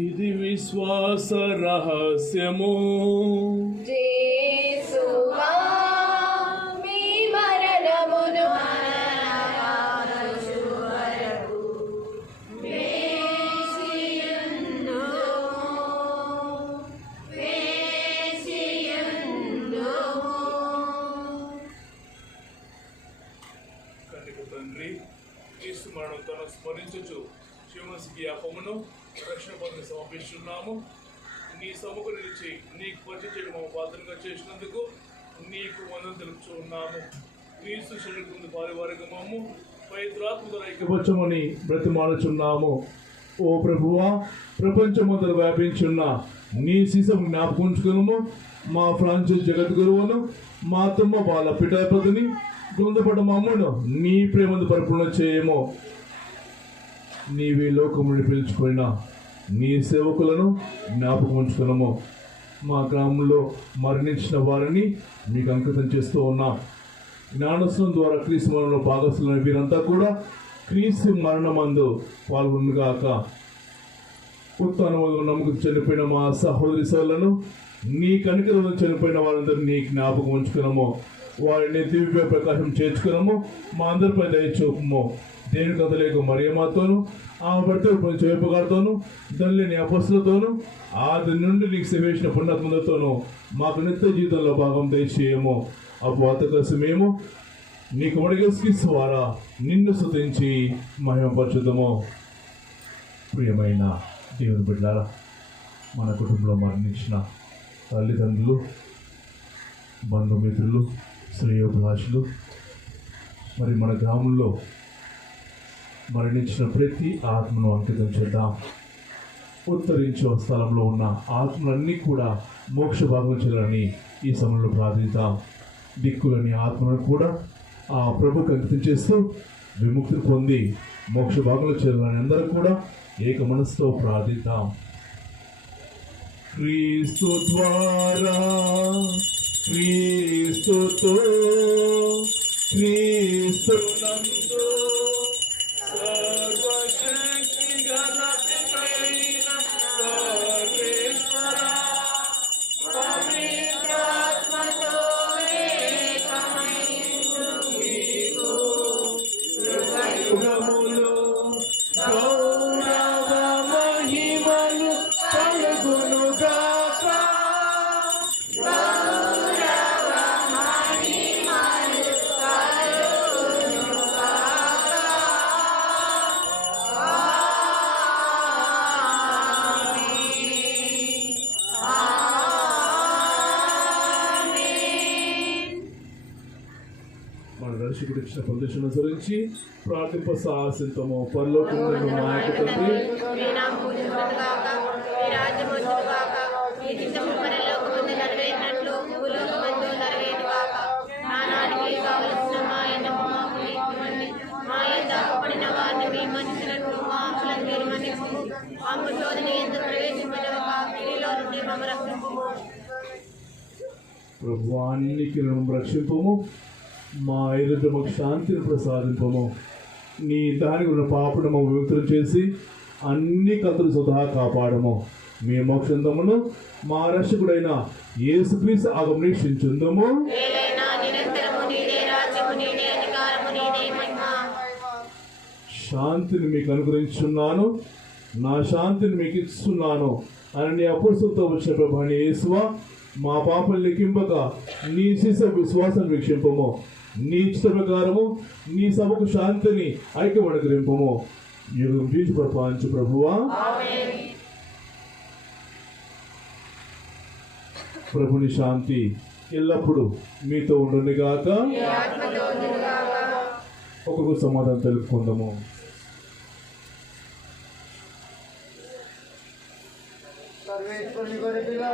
ఇది విశ్వాస రహస్యము. యేసువా మీ మరణమును కన్నిక తండ్రి క్రీస్తు మరణం తన స్మరించుచు శివమసికి అపమును రక్షణ పొంది సమర్పిస్తున్నాము. నీ సముఖం నిలిచి నీకు పరిచయం చేయడం మా పాత్రగా చేసినందుకు నీకు వందనం తెలుపుచూ ఉన్నాము. క్రీస్తు శరీరం ముందు పారివారిగా మమ్ము పవిత్రాత్మక ఐక్యపరచమని బ్రతిమాలుచున్నాము. ఓ ప్రభువా, ప్రపంచమంతా వ్యాపించున్న నీ శిశువు జ్ఞాపకం ఉంచుకును. మా ఫ్రాన్సిస్ జగద్గురువును, మా తుమ్మ బాల పిఠాపతిని, బృందపడ మమ్మును నీ ప్రేమను పరిపూర్ణ చేయము. నీవే లోకముని పిలుచుకున్న నీ సేవకులను జ్ఞాపకం ఉంచుకున్నాము. మా గ్రామంలో మరణించిన వారిని మీకు అంకితం చేస్తూ ఉన్నాం. జ్ఞానస్వం ద్వారా క్రీస్తు మరణంలో భాగస్తులైన వీరంతా కూడా క్రీస్తు మరణమందు పాల్గొనగాక. ఉత్తానములో నమ్మకం చనిపోయిన మా సహోదరి సోదరులను, నీ కనికరంలో చనిపోయిన వారందరూ నీ జ్ఞాపకం ఉంచుకున్నాము. వారిని దివ్య ప్రకాశం చేర్చుకున్నాము. మా అందరిపై దయచూపము. దేవుని కథలేక మరియమాతోను, ఆ భర్త చేపగారితోను, తల్లిని అపస్సులతోను, ఆది నుండి నీకు సేవేసిన పుణ్యాత్మతోను మాకు నిత్య జీవితంలో భాగం దయచేయము. అపవాత కలిసి మేము నీకు మడిగేసి ద్వారా నిన్ను స్తుతించి మహిమపరచుదాము. ప్రియమైన దేవుని బిడ్డలారా, మన కుటుంబంలో మరణించిన తల్లిదండ్రులు, బంధుమిత్రులు, శ్రేయోభిలాషులు, మరి మన గ్రామంలో మరణించిన ప్రతి ఆత్మను అంకితం చేద్దాం. ఉత్తరించే స్థలంలో ఉన్న ఆత్మలన్నీ కూడా మోక్ష భాగం చేయాలని ఈ సమయంలో ప్రార్థిద్దాం. దిక్కులని ఆత్మలను కూడా ఆ ప్రభుకు అంకితం చేస్తూ విముక్తి పొంది మోక్ష భాగంలో చేయాలని అందరూ కూడా ఏక మనసుతో ప్రార్థిద్దాం. క్రీస్తు ద్వారా, క్రీస్తుతో, క్రీస్తు నందు సర్వశక్తి గల పితైన సర్వేశ్వర పవిత్రాత్మతో ఏకమైండు నీకు యుగములు గౌరవ మహిమలు కలుగునుగాక. మన దర్శకుడు ఇచ్చిన ప్రదర్శన గురించి ప్రార్థింప సాహసింతము. పరలోకమున మా యొక్క తండ్రి, నీ నామము పూజింపబడుగాక, నీ రాజ్యం ప్రభువానికి నన్ను రక్షింపము, మా ఎదుట మాకు శాంతిని ప్రసాదింపము. నీ దానికి ఉన్న పాపను విముక్తం చేసి అన్ని కథలు సుధా కాపాడము. మీ మోక్షందమును మా రక్షకుడైన యేసుక్రీస్తు ఆగమనిక్షించుందము. శాంతిని మీకు అనుగ్రహించున్నాను, నా శాంతిని మీకు ఇస్తున్నాను అని నీ అపోస్తలుతో వచ్చిన ప్రభువైన యేసువా, మా పాపలు లెక్కింపక నీ శిశ విశ్వాసం వీక్షింపము. నీ ఇష్ట ప్రకారము నీ సభకు శాంతిని ఐక్యం అనుగ్రహింపము. యుగం జీవించి పరిపాలించు ప్రభువా. ప్రభుని శాంతి ఎల్లప్పుడూ మీతో ఉండునిగాక. ఒక్కొక్క సమాధానం తెలుపుకుందాము. సర్వేశ్వరుని గొర్రెపిల్ల,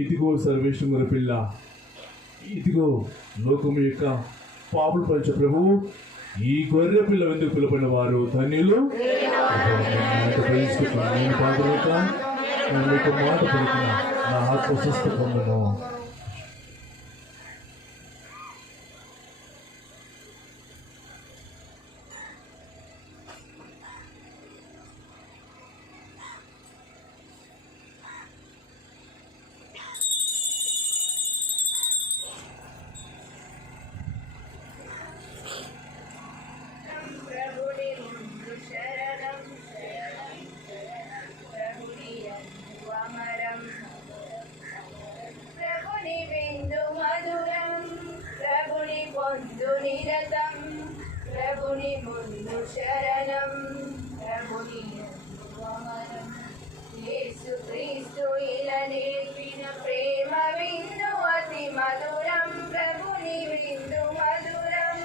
ఇదిగో సర్వేశ్వర పిల్ల, ఇదిగో లోకము యొక్క పాపులు పంచ ప్రభువు. ఈ గొర్రె పిల్ల ఎందుకు పిలువబడిన వారు ధన్యులు. నేను పాదలేక నేను మీకు మాట పలికిన నా ఆత్మ స్వస్థ పొందను. నిరతం ప్రభుని ముందు శరణం, ప్రభుని అమరం. యేసు క్రీస్తు ఇలా నేర్పిన ప్రేమ విందు అతి మధురం, ప్రభుని విందు మధురం.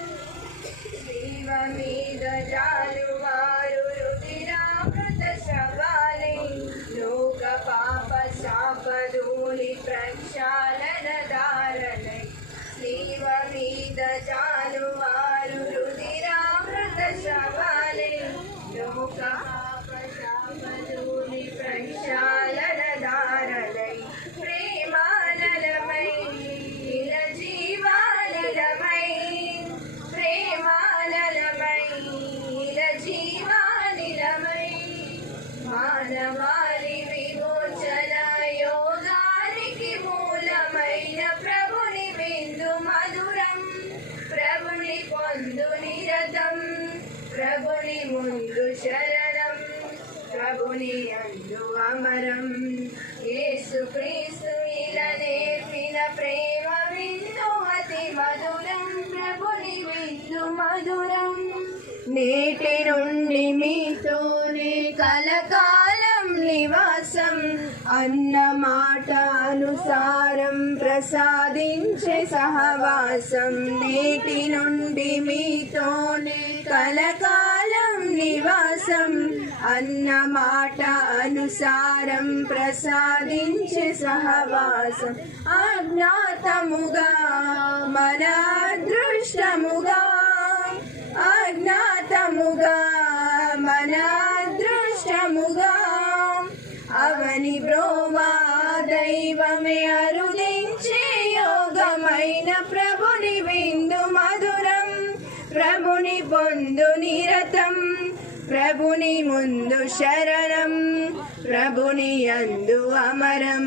శివ మీద జాలువారు రుధిరామృత శవాలై, లోక పాప శాపదూలి ప్రక్షాళన దారణై. శివ మీద జాలువారు రుధిరామృత శవాలై, లోక పాప శాపదూలి ప్రక్షాళన దారణై. ప్రేమానలమై ఇల జీవానిలమై, ప్రేమానలమై ఇల జీవానిలమై. మానవాళి విమోచన యోగానికి మూలమైన ప్రభుని విందు మధురం, ప్రభుని పొందు నిరతం. ప్రభుని ముందు శరణం, ప్రభుని అందు అమరం. యేసు క్రీస్తు ఇలా నేర్పిన ప్రేమ విందు అతి మధురం, ప్రభుని విందు మధురం. నేటి నుండి మీతోనే కలకాలం నివాసం, అన్న మాట అనుసారం ప్రసాదించే సహవాసం. నేటి నుండి మీతోనే కలకాలం నివాసం, అన్న మాట అనుసారం ప్రసాదించే సహవాసం. అజ్ఞాతముగా మన అదృష్టముగా, అజ్ఞాతముగా మన అదృష్టముగా. అవని బ్రోవా దైవమే అరుదించే యోగమైన ప్రభుని విందు మధురం, ప్రభుని పొందు నిరతం. ప్రభుని ముందు శరణం, ప్రభుని అందు అమరం.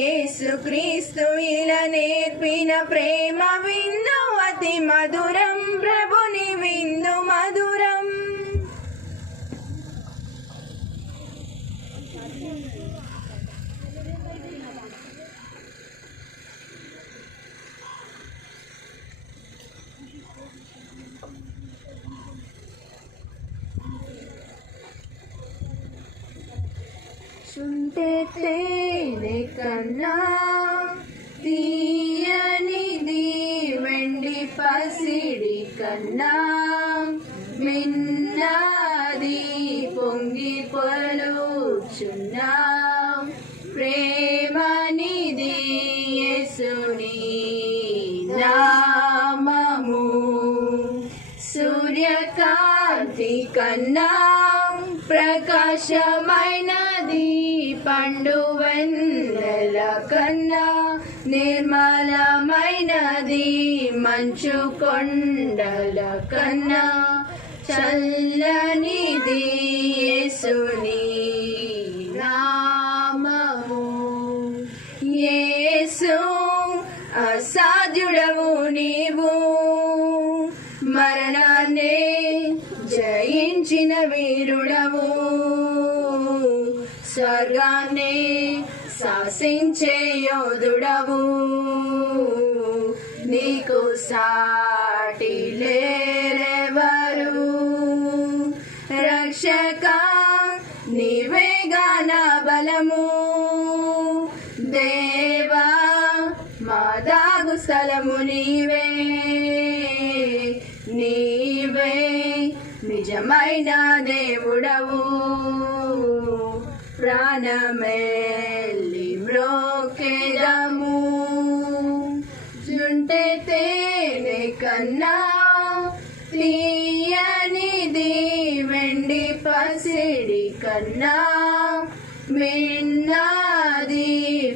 యేసు క్రీస్తు ఇలా నేర్పిన ప్రేమ విందు అతి మధురం, ప్రభుని విందు మధురం. శుంఠి తేనె కన్నా తీయని కన్నా మిన్నది పొంగి పొరలుచున్నా ప్రేమనిది యేసుని నామము సూర్యకాంతి కన్నా ప్రకాశమైనది పండు వెన్నెల కన్నా నిర్మలమైనది మంచు కొండల కన్నా చల్లనిది యేసుని నామము యేసు అసాధ్యుడవు నీవు మరణాన్ని జయించిన వీరుడవు స్వర్గాన్ని శాసించే యోధుడవు నీకు సాటి లేరెవరు రక్షక నీవేగా నా బలము దేవా మా దాగు స్థలము నీవే నీవే నిజమైన దేవుడవు ప్రాణమెల్లి మ్రోకెదము జుంటె తేనె కన్నా తీయనిది వెండి పసిడి కన్నా మిన్నది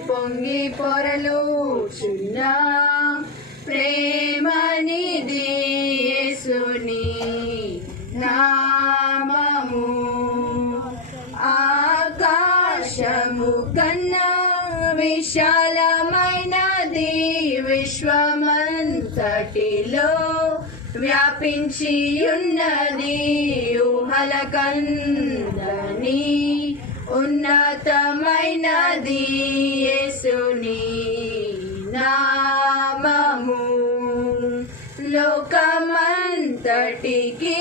పొంగి పొరలుచున్నా ప్రేమనిది యేసుని నామము ఆకాశము కన్నా విశాలమైనది విశ్వమంతటిలో వ్యాపించి ఉన్నది ఊహల కందని ఉన్నతమైనది యేసుని నామము లోకమంతటికి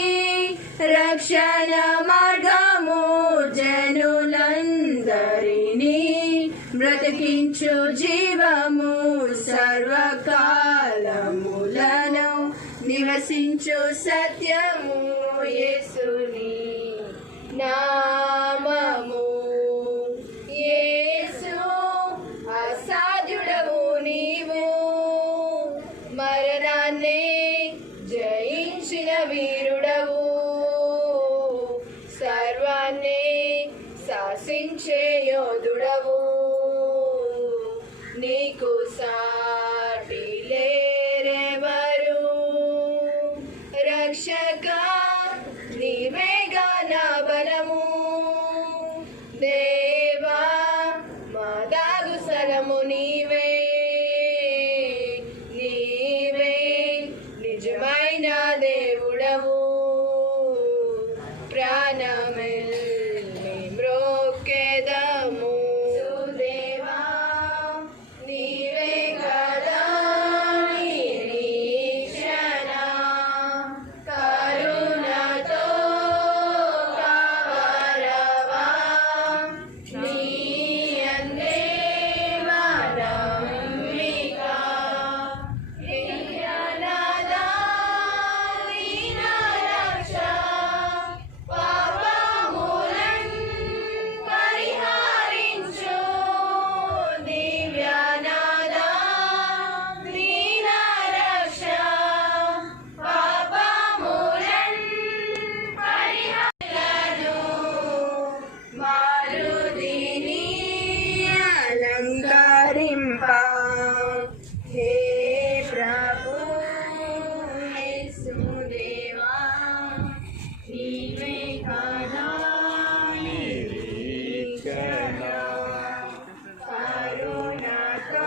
రక్షణ మార్గము జనులందరినీ బ్రతికించు జీవము సర్వకాలములను నివసించు సత్యము యేసుని నామము యేసు అసాధ్యుడవు నీవు మరణాన్ని జయించిన వీరుడవు సర్వాన్ని శాసించే యోధుడవు నీకు సాటి లేరెవరు రక్షక నీవేగా నా బలము దేవా మా దాగు స్థలము నీవే నీవే నిజమైన దేవుడవు ప్రాణమెల్లి మ్రోకెదము దేవా నీవే కదా నిరీక్షణ కరుణతో కవరవా నీ అందే మా నమ్మిక ప్రియనాదా దీన రక్ష పాపములన్ పరిహరించు దివ్యనాదా దీన రక్ష పాపములన్ పరిహరించు మారుదిని అలంకరింప హే ప్రభు యేసుదేవా నీవే కదా నిరీక్షణ కరుణతో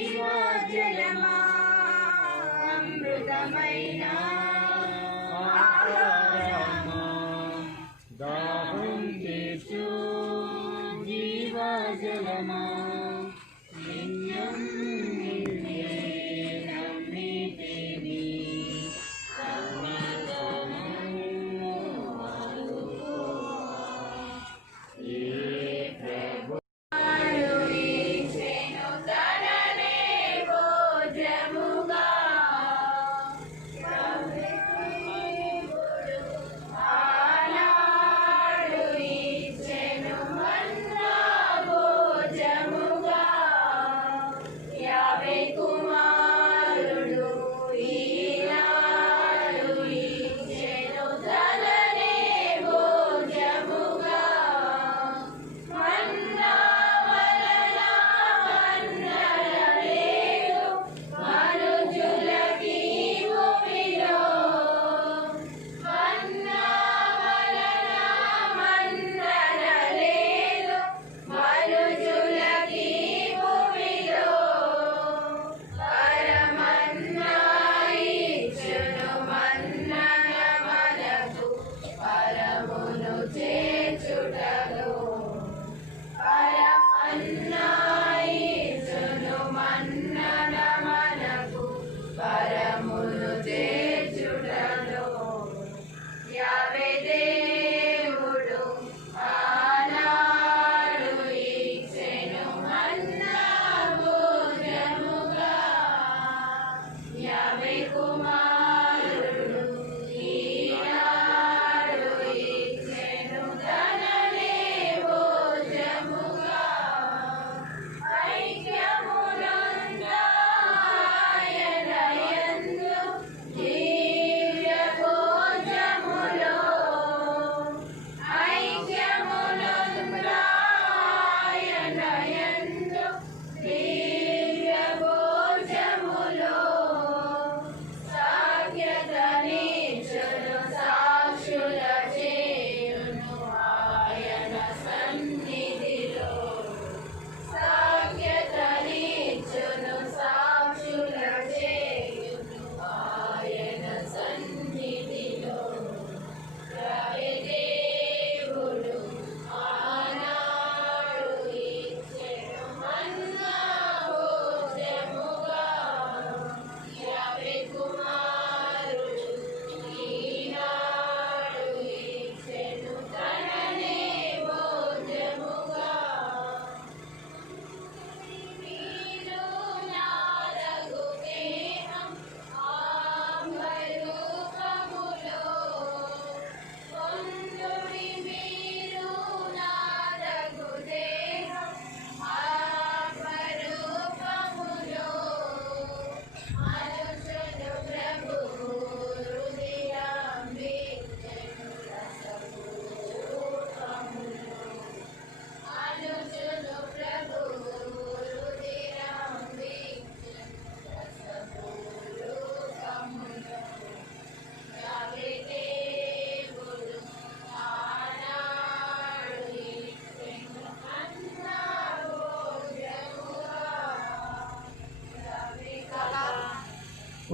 జీవజలమా అమృతమైన ఆహారమా దాహం తీర్చు జీవజలమా నిన్నం నిన్నే నమ్మితిని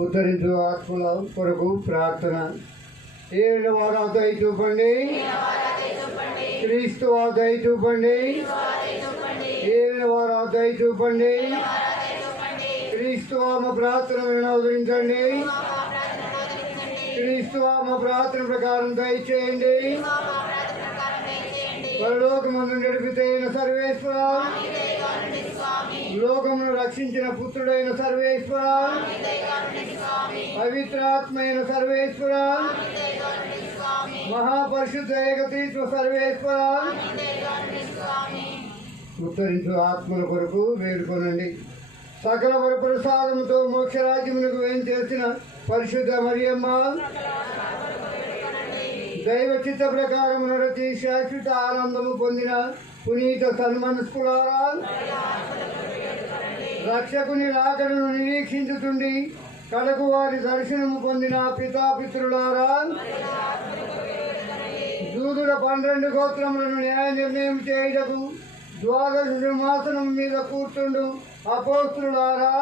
ఉద్ధరించు ఆత్మల కొరకు ప్రార్థన. ఏడు వారు దయ చూపండి, క్రీస్తు వారు దయ చూపండి, ఏడు వారు దయ చూపండి, క్రీస్తు మా ప్రార్థన వినోదరించండి, క్రీస్తు మా ప్రార్థన ప్రకారం దయచేయండి. పరలోకమందు నడిపితైన సర్వేశ్వర, లోకమును రక్షించిన పుత్రుడైన సర్వేశ్వర, పవిత్రాత్మైన సర్వేశ్వర, మహాపరిశుద్ధ ఏకతీత్వ సర్వేశ్వర, ఉత్తరించు ఆత్మల కొరకు వేడుకొనండి. సకల వరప్రసాదముతో మోక్షరాజ్యమునకు వేంచేసిన పరిశుద్ధ మరియమ్మ, దైవ చిత్త ప్రకారము నడచి శాశ్వత ఆనందము పొందిన పునీత సన్మనస్కులారా, రక్షకుని రాకడను నిరీక్షించుతుండి కడకు వారి దర్శనము పొందిన పితాపితృలారా, దూదుల 12 గోత్రములను న్యాయ నిర్ణయం చేయుటకు ద్వాదశ సింహాసనం మీద కూర్చుండు అపోస్తులారా,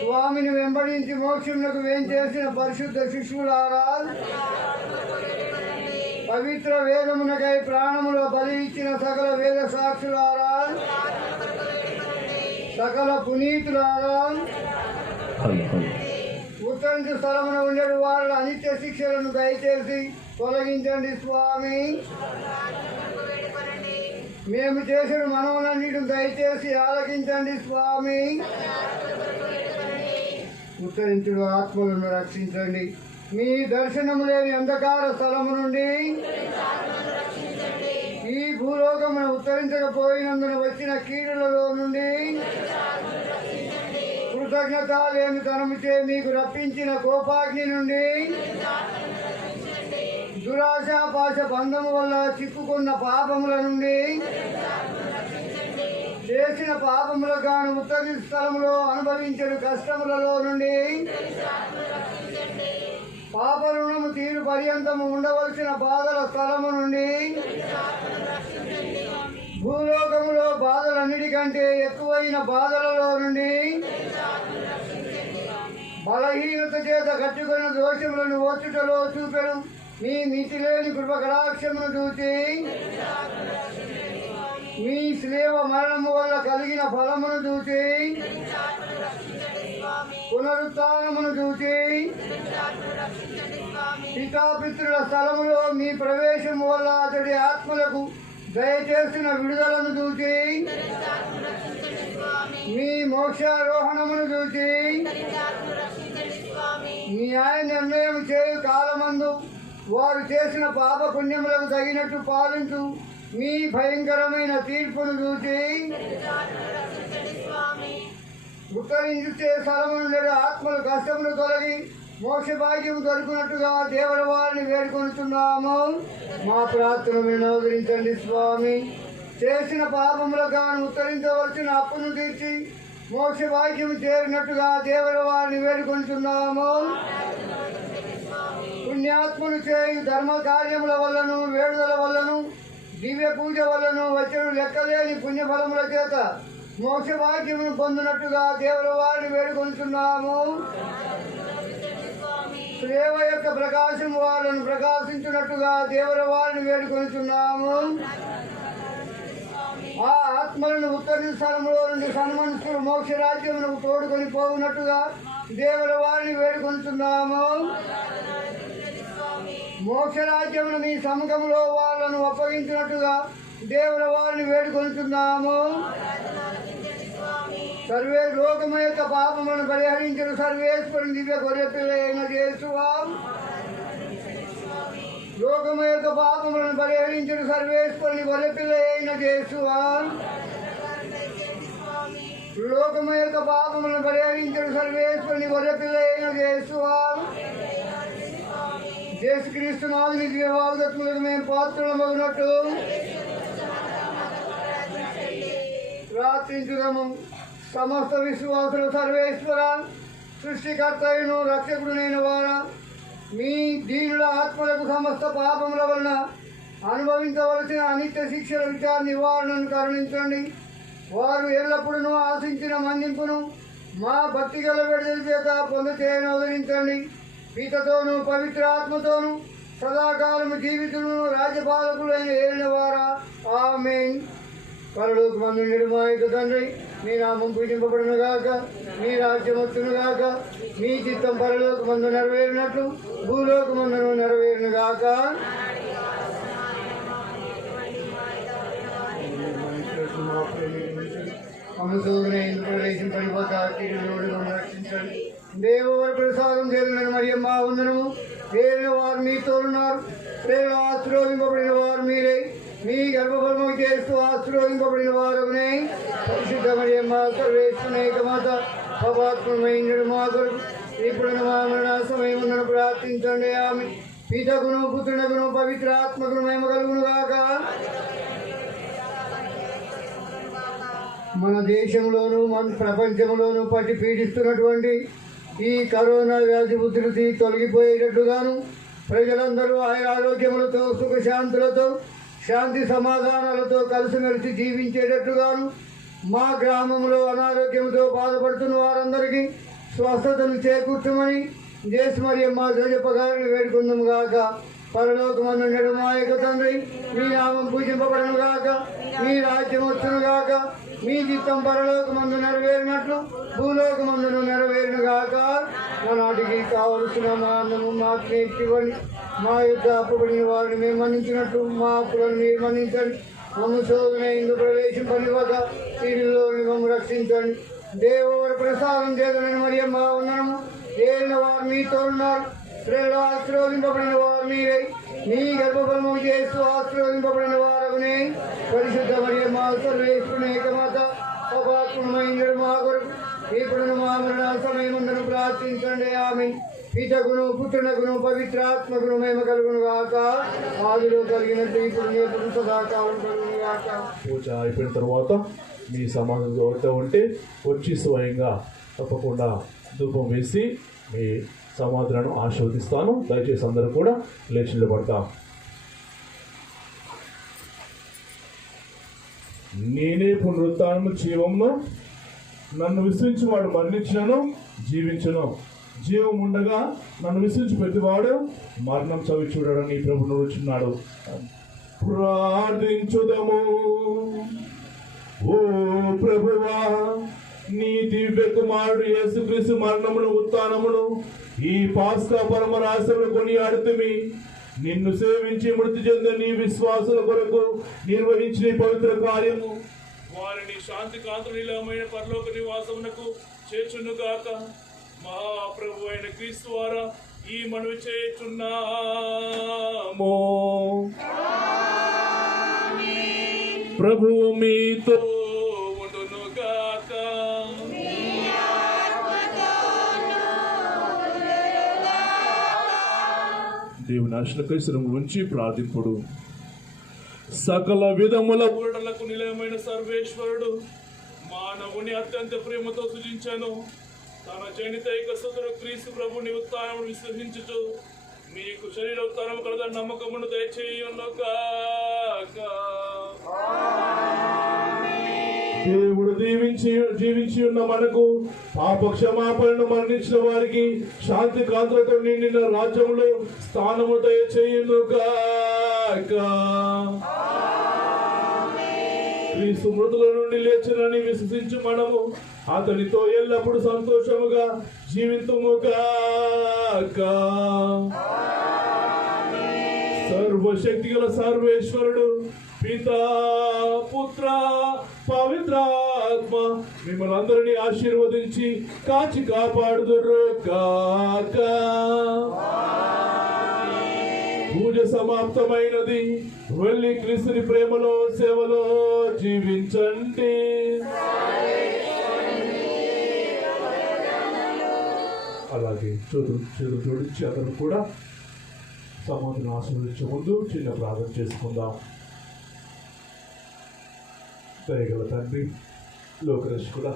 స్వామిని వెంబడించి మోక్షమునకు వేంచేసిన పరిశుద్ధ శిష్యులారా, పవిత్ర వేదమునకై ప్రాణముల బలి ఇచ్చిన సకల వేద సాక్షులారా, సకల పునీతులారా, ఉత్తరించు స్థలమున ఉండే వారి అనిత్య శిక్షలను దయచేసి తొలగించండి స్వామి. మేము చేసిన మనవులన్నిటిని దయచేసి ఆలకించండి స్వామి. ఉత్తరించుడు ఆత్మలను రక్షించండి. మీ దర్శనము లేని అంధకార స్థలము నుండి ఈ భూలోకమును ఉత్తరించకపోయినందున వచ్చిన కీడులలో నుండి కృతజ్ఞత లేని తనముచే మీకు రప్పించిన కోపాగ్ని నుండి, దురాశ పాశ బంధము వల్ల చిక్కుకున్న పాపముల నుండి, చేసిన పాపములకు గాను ఉత్తరి స్థలములో అనుభవించిన కష్టములలో నుండి, పాప రుణము తీరు పర్యంతము ఉండవలసిన బాధల స్థలము నుండి, భూలోకములో బాధలన్నిటికంటే ఎక్కువైన బాధలలో నుండి, బలహీనత చేత కట్టుకున్న దోషములను ఓచుటలో చూపెడు మీ మితిలేని కృప కటాక్షమును చూచి, మీ శ్లేవ మరణము వల్ల కలిగిన ఫలమును చూచి, పునరుత్థానమును చూచి, పితాపితృల స్థలములో మీ ప్రవేశము వల్ల అతడి ఆత్మలకు దయచేసిన విడుదలను చూచి, మీ మోక్షారోహణమును చూచి, న్యాయ నిర్ణయం చేయు కాలమందు వారు చేసిన పాప పుణ్యములకు తగినట్టు పాలించు మీ భయంకరమైన తీర్పును చూచి, ఉత్తరించే స్థలమును లేడు ఆత్మలు కష్టమును తొలగి మోక్ష భాగ్యం దొరుకున్నట్టుగా దేవుడి వారిని వేడుకొనుచున్నాము. మా ప్రార్థన వినోదరించండి స్వామి. చేసిన పాపములకు గాను ఉత్తరించవలసిన అప్పును తీర్చి మోక్ష భాగ్యం చేరినట్టుగా దేవుడి వారిని వేడుకొనుచున్నాము. పుణ్యాత్ములు చేయు ధర్మ కార్యముల వల్లను వేడుదల వల్లను దివ్య పూజ వల్లను వచ్చడు లెక్కలేని పుణ్యఫలముల చేత మోక్ష భాగ్యమును పొందినట్టుగా దేవుడి వారిని వేడుకొనుచున్నాము. ప్రేమ యొక్క ప్రకాశం వారిని ప్రకాశించినట్టుగా దేవుడి వారిని వేడుకొనుచున్నాము. ఆ ఆత్మలను ఉత్తర స్థలంలో నుండి సన్మనస్కులు మోక్ష రాజ్యమునకు తోడుకొని పోవునట్టుగా దేవుడి వారిని వేడుకొనుచున్నాము. మోక్ష రాజ్యమును మీ సముఖంలో వాళ్ళను అప్పగించినట్టుగా దేవుడి వారిని వేడుకొనుచున్నాము. సర్వే లోకము యొక్క పాపములను పరిహరించిన సర్వేశ్వరుని దివ్య గొర్రెపిల్లైన యేసువా, లోకము యొక్క పాపములను పరిహరించిన సర్వేశ్వరుని గొర్రెపిల్లైన యేసువా, లోకము యొక్క పాపములను పరిహరించిన సర్వేశ్వరుని గొర్రెపిల్లైన యేసువా, యేసుక్రీస్తు నాథుని దివ్య వాగ్దత్తములకు మేము పాత్రులమగునట్టు ప్రార్థించుదాము. సమస్త విశ్వాసులు సర్వేశ్వర, సృష్టికర్తయును రక్షకుడునైన వారా, మీ దీనుల ఆత్మలకు సమస్త పాపముల వలన అనుభవించవలసిన అనిత్య శిక్షల విచార నివారణను కరుణించండి. వారు ఎల్లప్పుడూ ఆశించిన మన్నింపును మా భక్తి గల విడుదల చేత పొందితే వదిలించండి. పీతతోనూ పవిత్ర ఆత్మతోనూ సదాకాలము జీవితులను రాజ్యపాలకులైన ఏలిన వారా ఆమేన్. పరలోకమందుండెడు మా యొక్క తండ్రి, మీ నామం పూజింపబడును గాక, మీ రాజ్యం వచ్చును గాక, మీ చిత్తం పరలోకమందు నెరవేరినట్లు భూలోకమందును నెరవేరును గాక. రక్షించండి. దేవవారి ప్రసాదం చేరిన మరియమ్మ వందనము. ఏలిన వారు మీతో ఉన్నారు, ప్రేమ ఆశీర్వదింపబడిన వారు మీరే, మీ గర్భఫలము చేస్తూ ఆశీర్వదింపబడిన వారునే. పరిశుద్ధ మరియమ్మ సర్వేశ్వరేక మాత పాపాత్మమైన మా కొరకు ఇప్పుడు మా మరణ సమయమున ప్రార్థించండి. ఆమె పితకును పుత్రునకును పవిత్ర ఆత్మకును మహిమ కలుగును గాక. మన దేశంలోనూ మన ప్రపంచంలోనూ పట్టి పీడిస్తున్నటువంటి ఈ కరోనా వ్యాధి ఉధృతి తొలగిపోయేటట్టుగాను ప్రజలందరూ ఆరోగ్యములతో సుఖశాంతులతో శాంతి సమాధానాలతో కలిసిమెలిసి జీవించేటట్టుగాను మా గ్రామంలో అనారోగ్యంతో బాధపడుతున్న వారందరికీ స్వస్థతను చేకూర్చమని దేశ మరియమ్మ ధ్వజపగారిని వేడుకుందాం గాక. పరలోకమందుండెడు మా యొక్క తండ్రి, మీ నామం పూజింపబడను గాక, మీ రాజ్యం వచ్చును గాక, మీ చిత్తం పరలోకమందు నెరవేరినట్లు భూలోకమందును నెరవేరును గాక. నాటికి కావలసిన మా అన్నము మాకు నేర్చివ్వండి. మా యొక్క అప్పుబడిన వారిని మేము మన్నించినట్లు మా అప్పులను మీరు మన్నించండి. మమ్మ శోధన ఇందు ప్రవేశింపనివ్వక వీరిలో మమ్మల్ని రక్షించండి. దేవవారి ప్రసాదం చేతనని మరియమ్మ వందనము. ఏలిన వారు మీతో ఉన్నారు, స్త్రీలు ఆశీర్వదింపబడిన వారు మీరే, మీ గర్భఫలము చేస్తూ ఆశీర్వదింపబడిన వారగునే. పరిశుద్ధ మరియమ్మ సర్వేశ్వరేక మాత పాపాత్మమైన మా కొరకు ఇప్పుడు మా మరణ సమయముందను ప్రార్థించండి. ఆమె పితకును పుత్రునకును పవిత్రాత్మకును మహిమ కలుగును గాక. ఆదిలో కలిగినట్టు ఇప్పుడు ఎప్పుడు సదాకాలం కలుగును గాక. పూజ అయిపోయిన తర్వాత మీ సమాజం ఎవరితో ఉంటే వచ్చి స్వయంగా తప్పకుండా ధూపం వేసి మీ సమాధానం ఆశీర్వదిస్తాను. దయచేసి అందరూ కూడా లేచి నిలబడతాం. నేనే పునరుత్థానము జీవమును, నన్ను విశ్వించి వాడు మరణించినను జీవించను. జీవం ఉండగా నన్ను విశ్వించి ప్రతివాడు మరణం చవి చూడడని ప్రభు నూరుచున్నాడు. ప్రార్థించుదము. ఓ ప్రభువా, నీ దివ్య కుమారుడు యేసుక్రీస్తు మరణమును ఉత్థానమును ఈ పాస్కా పరమరాశమును కొనియాడుతుమి. నిన్ను సేవించి మృతి చెందిన నీ విశ్వాసుల కొరకు నిర్వహించిన ఈ పవిత్ర కార్యము వారిని శాంతి కాంతునిలమైన పరలోక నివాసమునకు చేర్చునుగాక. మహాప్రభు అయిన క్రీస్తు ద్వారా ఈ మనవి చేయుచున్నాము. ప్రభువు మీతో ఉండునుగాక. దేవుని ఆశలకై శిరము ఉంచి ప్రార్థింపుడు. సకల విధముల ఊరటలకు నిలయమైన సర్వేశ్వరుడు మానవుని అత్యంత ప్రేమతో సృజించాను. తన జనితైక సుతుడు క్రీస్తు ప్రభుని ఉత్థానమును విశ్వసించుచు మీకు శరీరోత్థానం కలదని నమ్మకమును దయచేయునుగాక. దేవుడు జీవించి ఉన్న మనకు పాప క్షమాపణను మరణించిన వారికి శాంతి కాంతులతో నిండిన రాజ్యంలో స్థానము దయచేయునుగాక. క్రీస్తు మృతుల నుండి లేచినని విశ్వసించి మనము అతనితో ఎల్లప్పుడూ సంతోషముగా జీవితముగాక. సర్వశక్తి గల సర్వేశ్వరుడు పితా పుత్ర పవిత్రాత్మ మిమ్మల్ని అందరినీ ఆశీర్వదించి కాచి కాపాడుదురుగాక. పూజ సమాప్తమైనది. వెళ్ళి క్రీస్తుని ప్రేమలో సేవలో జీవించండి. అలాగే చేతులు జోడించి అతను కూడా సమాధిని ఆశీర్వదించే ముందు చిన్న ప్రార్థన చేసుకుందాం. దయగల తండ్రి, లోకరక్షకుడా,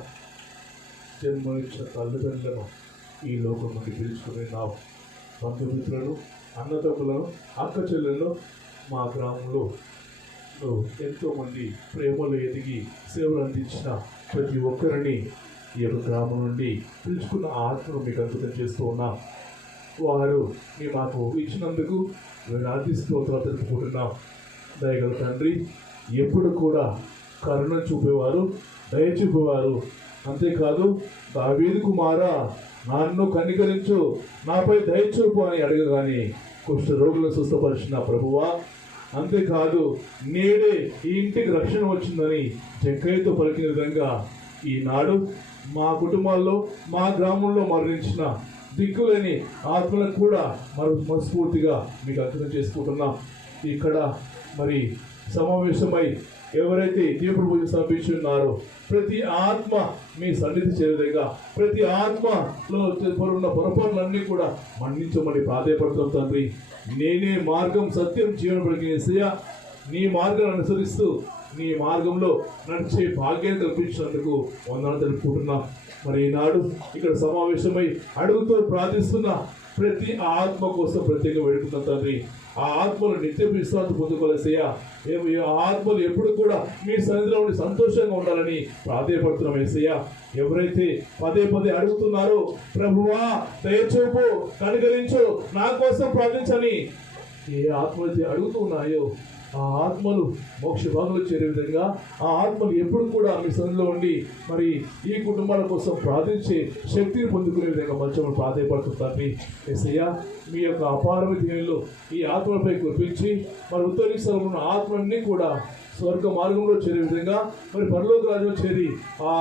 జన్మనిచ్చిన తల్లిదండ్రులను ఈ లోకం నుండి పిలుచుకున్నావు. బంధుమిత్రులను, అన్నదమ్ములను, అక్క చెల్లెలను మా గ్రామంలో ఎంతోమంది ప్రేమలు ఎదిగి సేవలు అందించిన ప్రతి ఒక్కరిని ఈ యొక్క గ్రామం నుండి పిలుచుకున్న ఆత్మను మీకు అంకితం చేస్తూ ఉన్నాం. వారు మీ మాకు ఇచ్చినందుకు వేలాది స్తోత్రాలు తెలుపుకుంటున్నాం. దయగల తండ్రి, ఎప్పుడు కూడా కరుణ చూపేవారు, దయ చూపేవారు. అంతేకాదు, దావీదు కుమారా నన్ను కనికరించు, నాపై దయ చూపు అని అడగగానే కుష్ఠ రోగులను స్వస్థపరిచిన ప్రభువా, అంతేకాదు నేడే ఈ ఇంటికి రక్షణ వచ్చిందని జక్కయ్యతో పలికిన విధంగా ఈనాడు మా కుటుంబాల్లో, మా గ్రామంలో మరణించిన దిక్కులేని ఆత్మలకు కూడా మనస్ఫూర్తిగా మీకు అంకితం చేసుకుంటున్నాం. ఇక్కడ మరి సమావేశమై ఎవరైతే దేవుడు పూజ సమర్పించి ఉన్నారో ప్రతి ఆత్మ మీ సన్నిధి చేరేదిగా, ప్రతి ఆత్మలో ఉన్న పొరపాట్లన్నీ కూడా మన్నించమని ప్రాధేయపడుతాం తండ్రి. నేనే మార్గం, సత్యం, జీవన ప్రజ్ఞ, నీ మార్గాన్ని అనుసరిస్తూ నీ మార్గంలో నడిచే భాగ్యాన్ని కల్పించినందుకు వందనాలు తెలుపుకుంటున్నాం. మరి ఈనాడు ఇక్కడ సమావేశమై అడుగుతూ ప్రార్థిస్తున్న ప్రతి ఆత్మ కోసం ప్రత్యేకంగా వేడుకుంటాం తండ్రి. ఆ ఆత్మలు నిత్య విశ్రాంతి పొందుకోలేసయ్యా. ఆ ఆత్మలు ఎప్పుడు కూడా మీ సన్నిధిలో ఉండి సంతోషంగా ఉండాలని ప్రాధేయపడుతున్నాం ఏసయ్యా. ఎవరైతే పదే పదే అడుగుతున్నారో ప్రభువా దయచూపు, కనికరించు, నా కోసం ప్రార్థించని ఏ ఆత్మలు అడుగుతూ ఉన్నాయో ఆ ఆత్మలు మోక్ష భాగంలో చేరే విధంగా, ఆ ఆత్మలు ఎప్పుడు కూడా మీ సన్నిధిలో ఉండి మరి ఈ కుటుంబాల కోసం ప్రార్థించే శక్తిని పొందుకునే విధంగా మంచి ప్రాధాయపడుతుంది. యేసయ్యా, మీ యొక్క అపారమైన దీనిలో ఈ ఆత్మలపై కురిపించి మరి ఉత్తరీ స్థలంలో ఉన్న ఆత్మలన్నీ కూడా స్వర్గ మార్గంలో చేరే విధంగా, మరి పరలోక రాజ్యంలో చేరి ఆ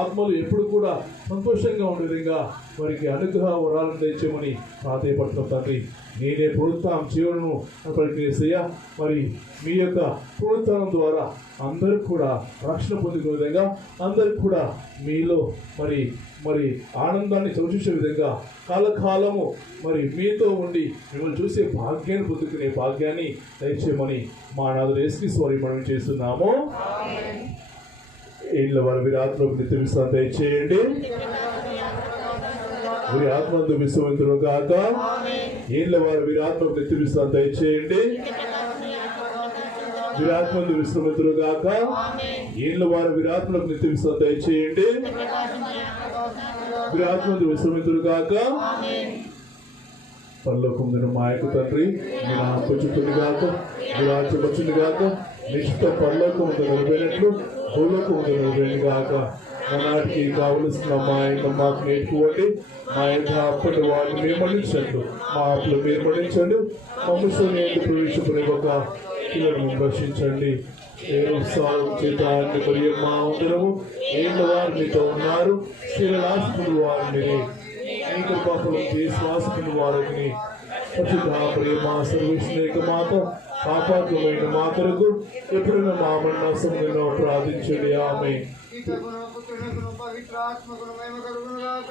ఆత్మలు ఎప్పుడు కూడా సంతోషంగా ఉండే విధంగా వారికి అనుగ్రహ వరాలను తెచ్చేమని ప్రాధాయపడుతున్నాం తండ్రి. నేనే పునరుత్థానం జీవనము ప్రకటించేసయ్యా. మరి మీ యొక్క పునరుత్థానం ద్వారా అందరికి కూడా రక్షణ పొందుకునే విధంగా, అందరికి కూడా మీలో మరి మరి ఆనందాన్ని చవిచూసే విధంగా కాలకాలము మరి మీతో ఉండి మిమ్మల్ని చూసే భాగ్యాన్ని పొందుకునే భాగ్యాన్ని దయచేయమని మా నాథుడు యేసుక్రీస్తు వారి మనం చేస్తున్నాము. ఇళ్ళ వారి వీరి ఆత్మకు నిత్య విశ్రాంతి దయచేయండి. వీరి ఆత్మకు విశ్వవంతుడు కాక ఇళ్ళ వారి వీరి ఆత్మకు నిత్య విశ్రాంతి దయచేయండి. విరాత్మలు విశ్రమితులు గాక ఇళ్ళ వారి విరాత్మలకు నిత్య విశ్రాంతి దయచేయండి. విరాత్మలు విశ్రమితులు గాక. పరలోకమున మా యొక్క తండ్రి, మీ నామం పూజించును గాక, మీ రాజ్యం వచ్చును గాక, మీ చిత్తం పరలోకమున నెరవేరినట్లు భూలోకమున నెరవేరును గాక. ఆనాటికి కావలసిన మా యొక్క మాకు నేర్చుకోండి, మా యొక్క అప్పటి వారిని మేము మన్నించండి, మా అప్పులు మీరు మన్నించండి, మమ్మల్ని ప్రవేశపడే ఒక పిల్లలను రక్షించండి. చేత మరియు మా అందరము ఏళ్ళ వారు మీతో ఉన్నారు, స్థిరలాసుకుని వారిని మీ కృపాఫలం శ్వాసకుని వారిని మా సర్వేశ్వరేక మాత పాపాత్మైన మా కొరకు ఎప్పుడైనా మా మరణాసంలో ప్రార్థించండి. ఆమె పవిత్ర ఆత్మకును మహిమ కలుగును గాక.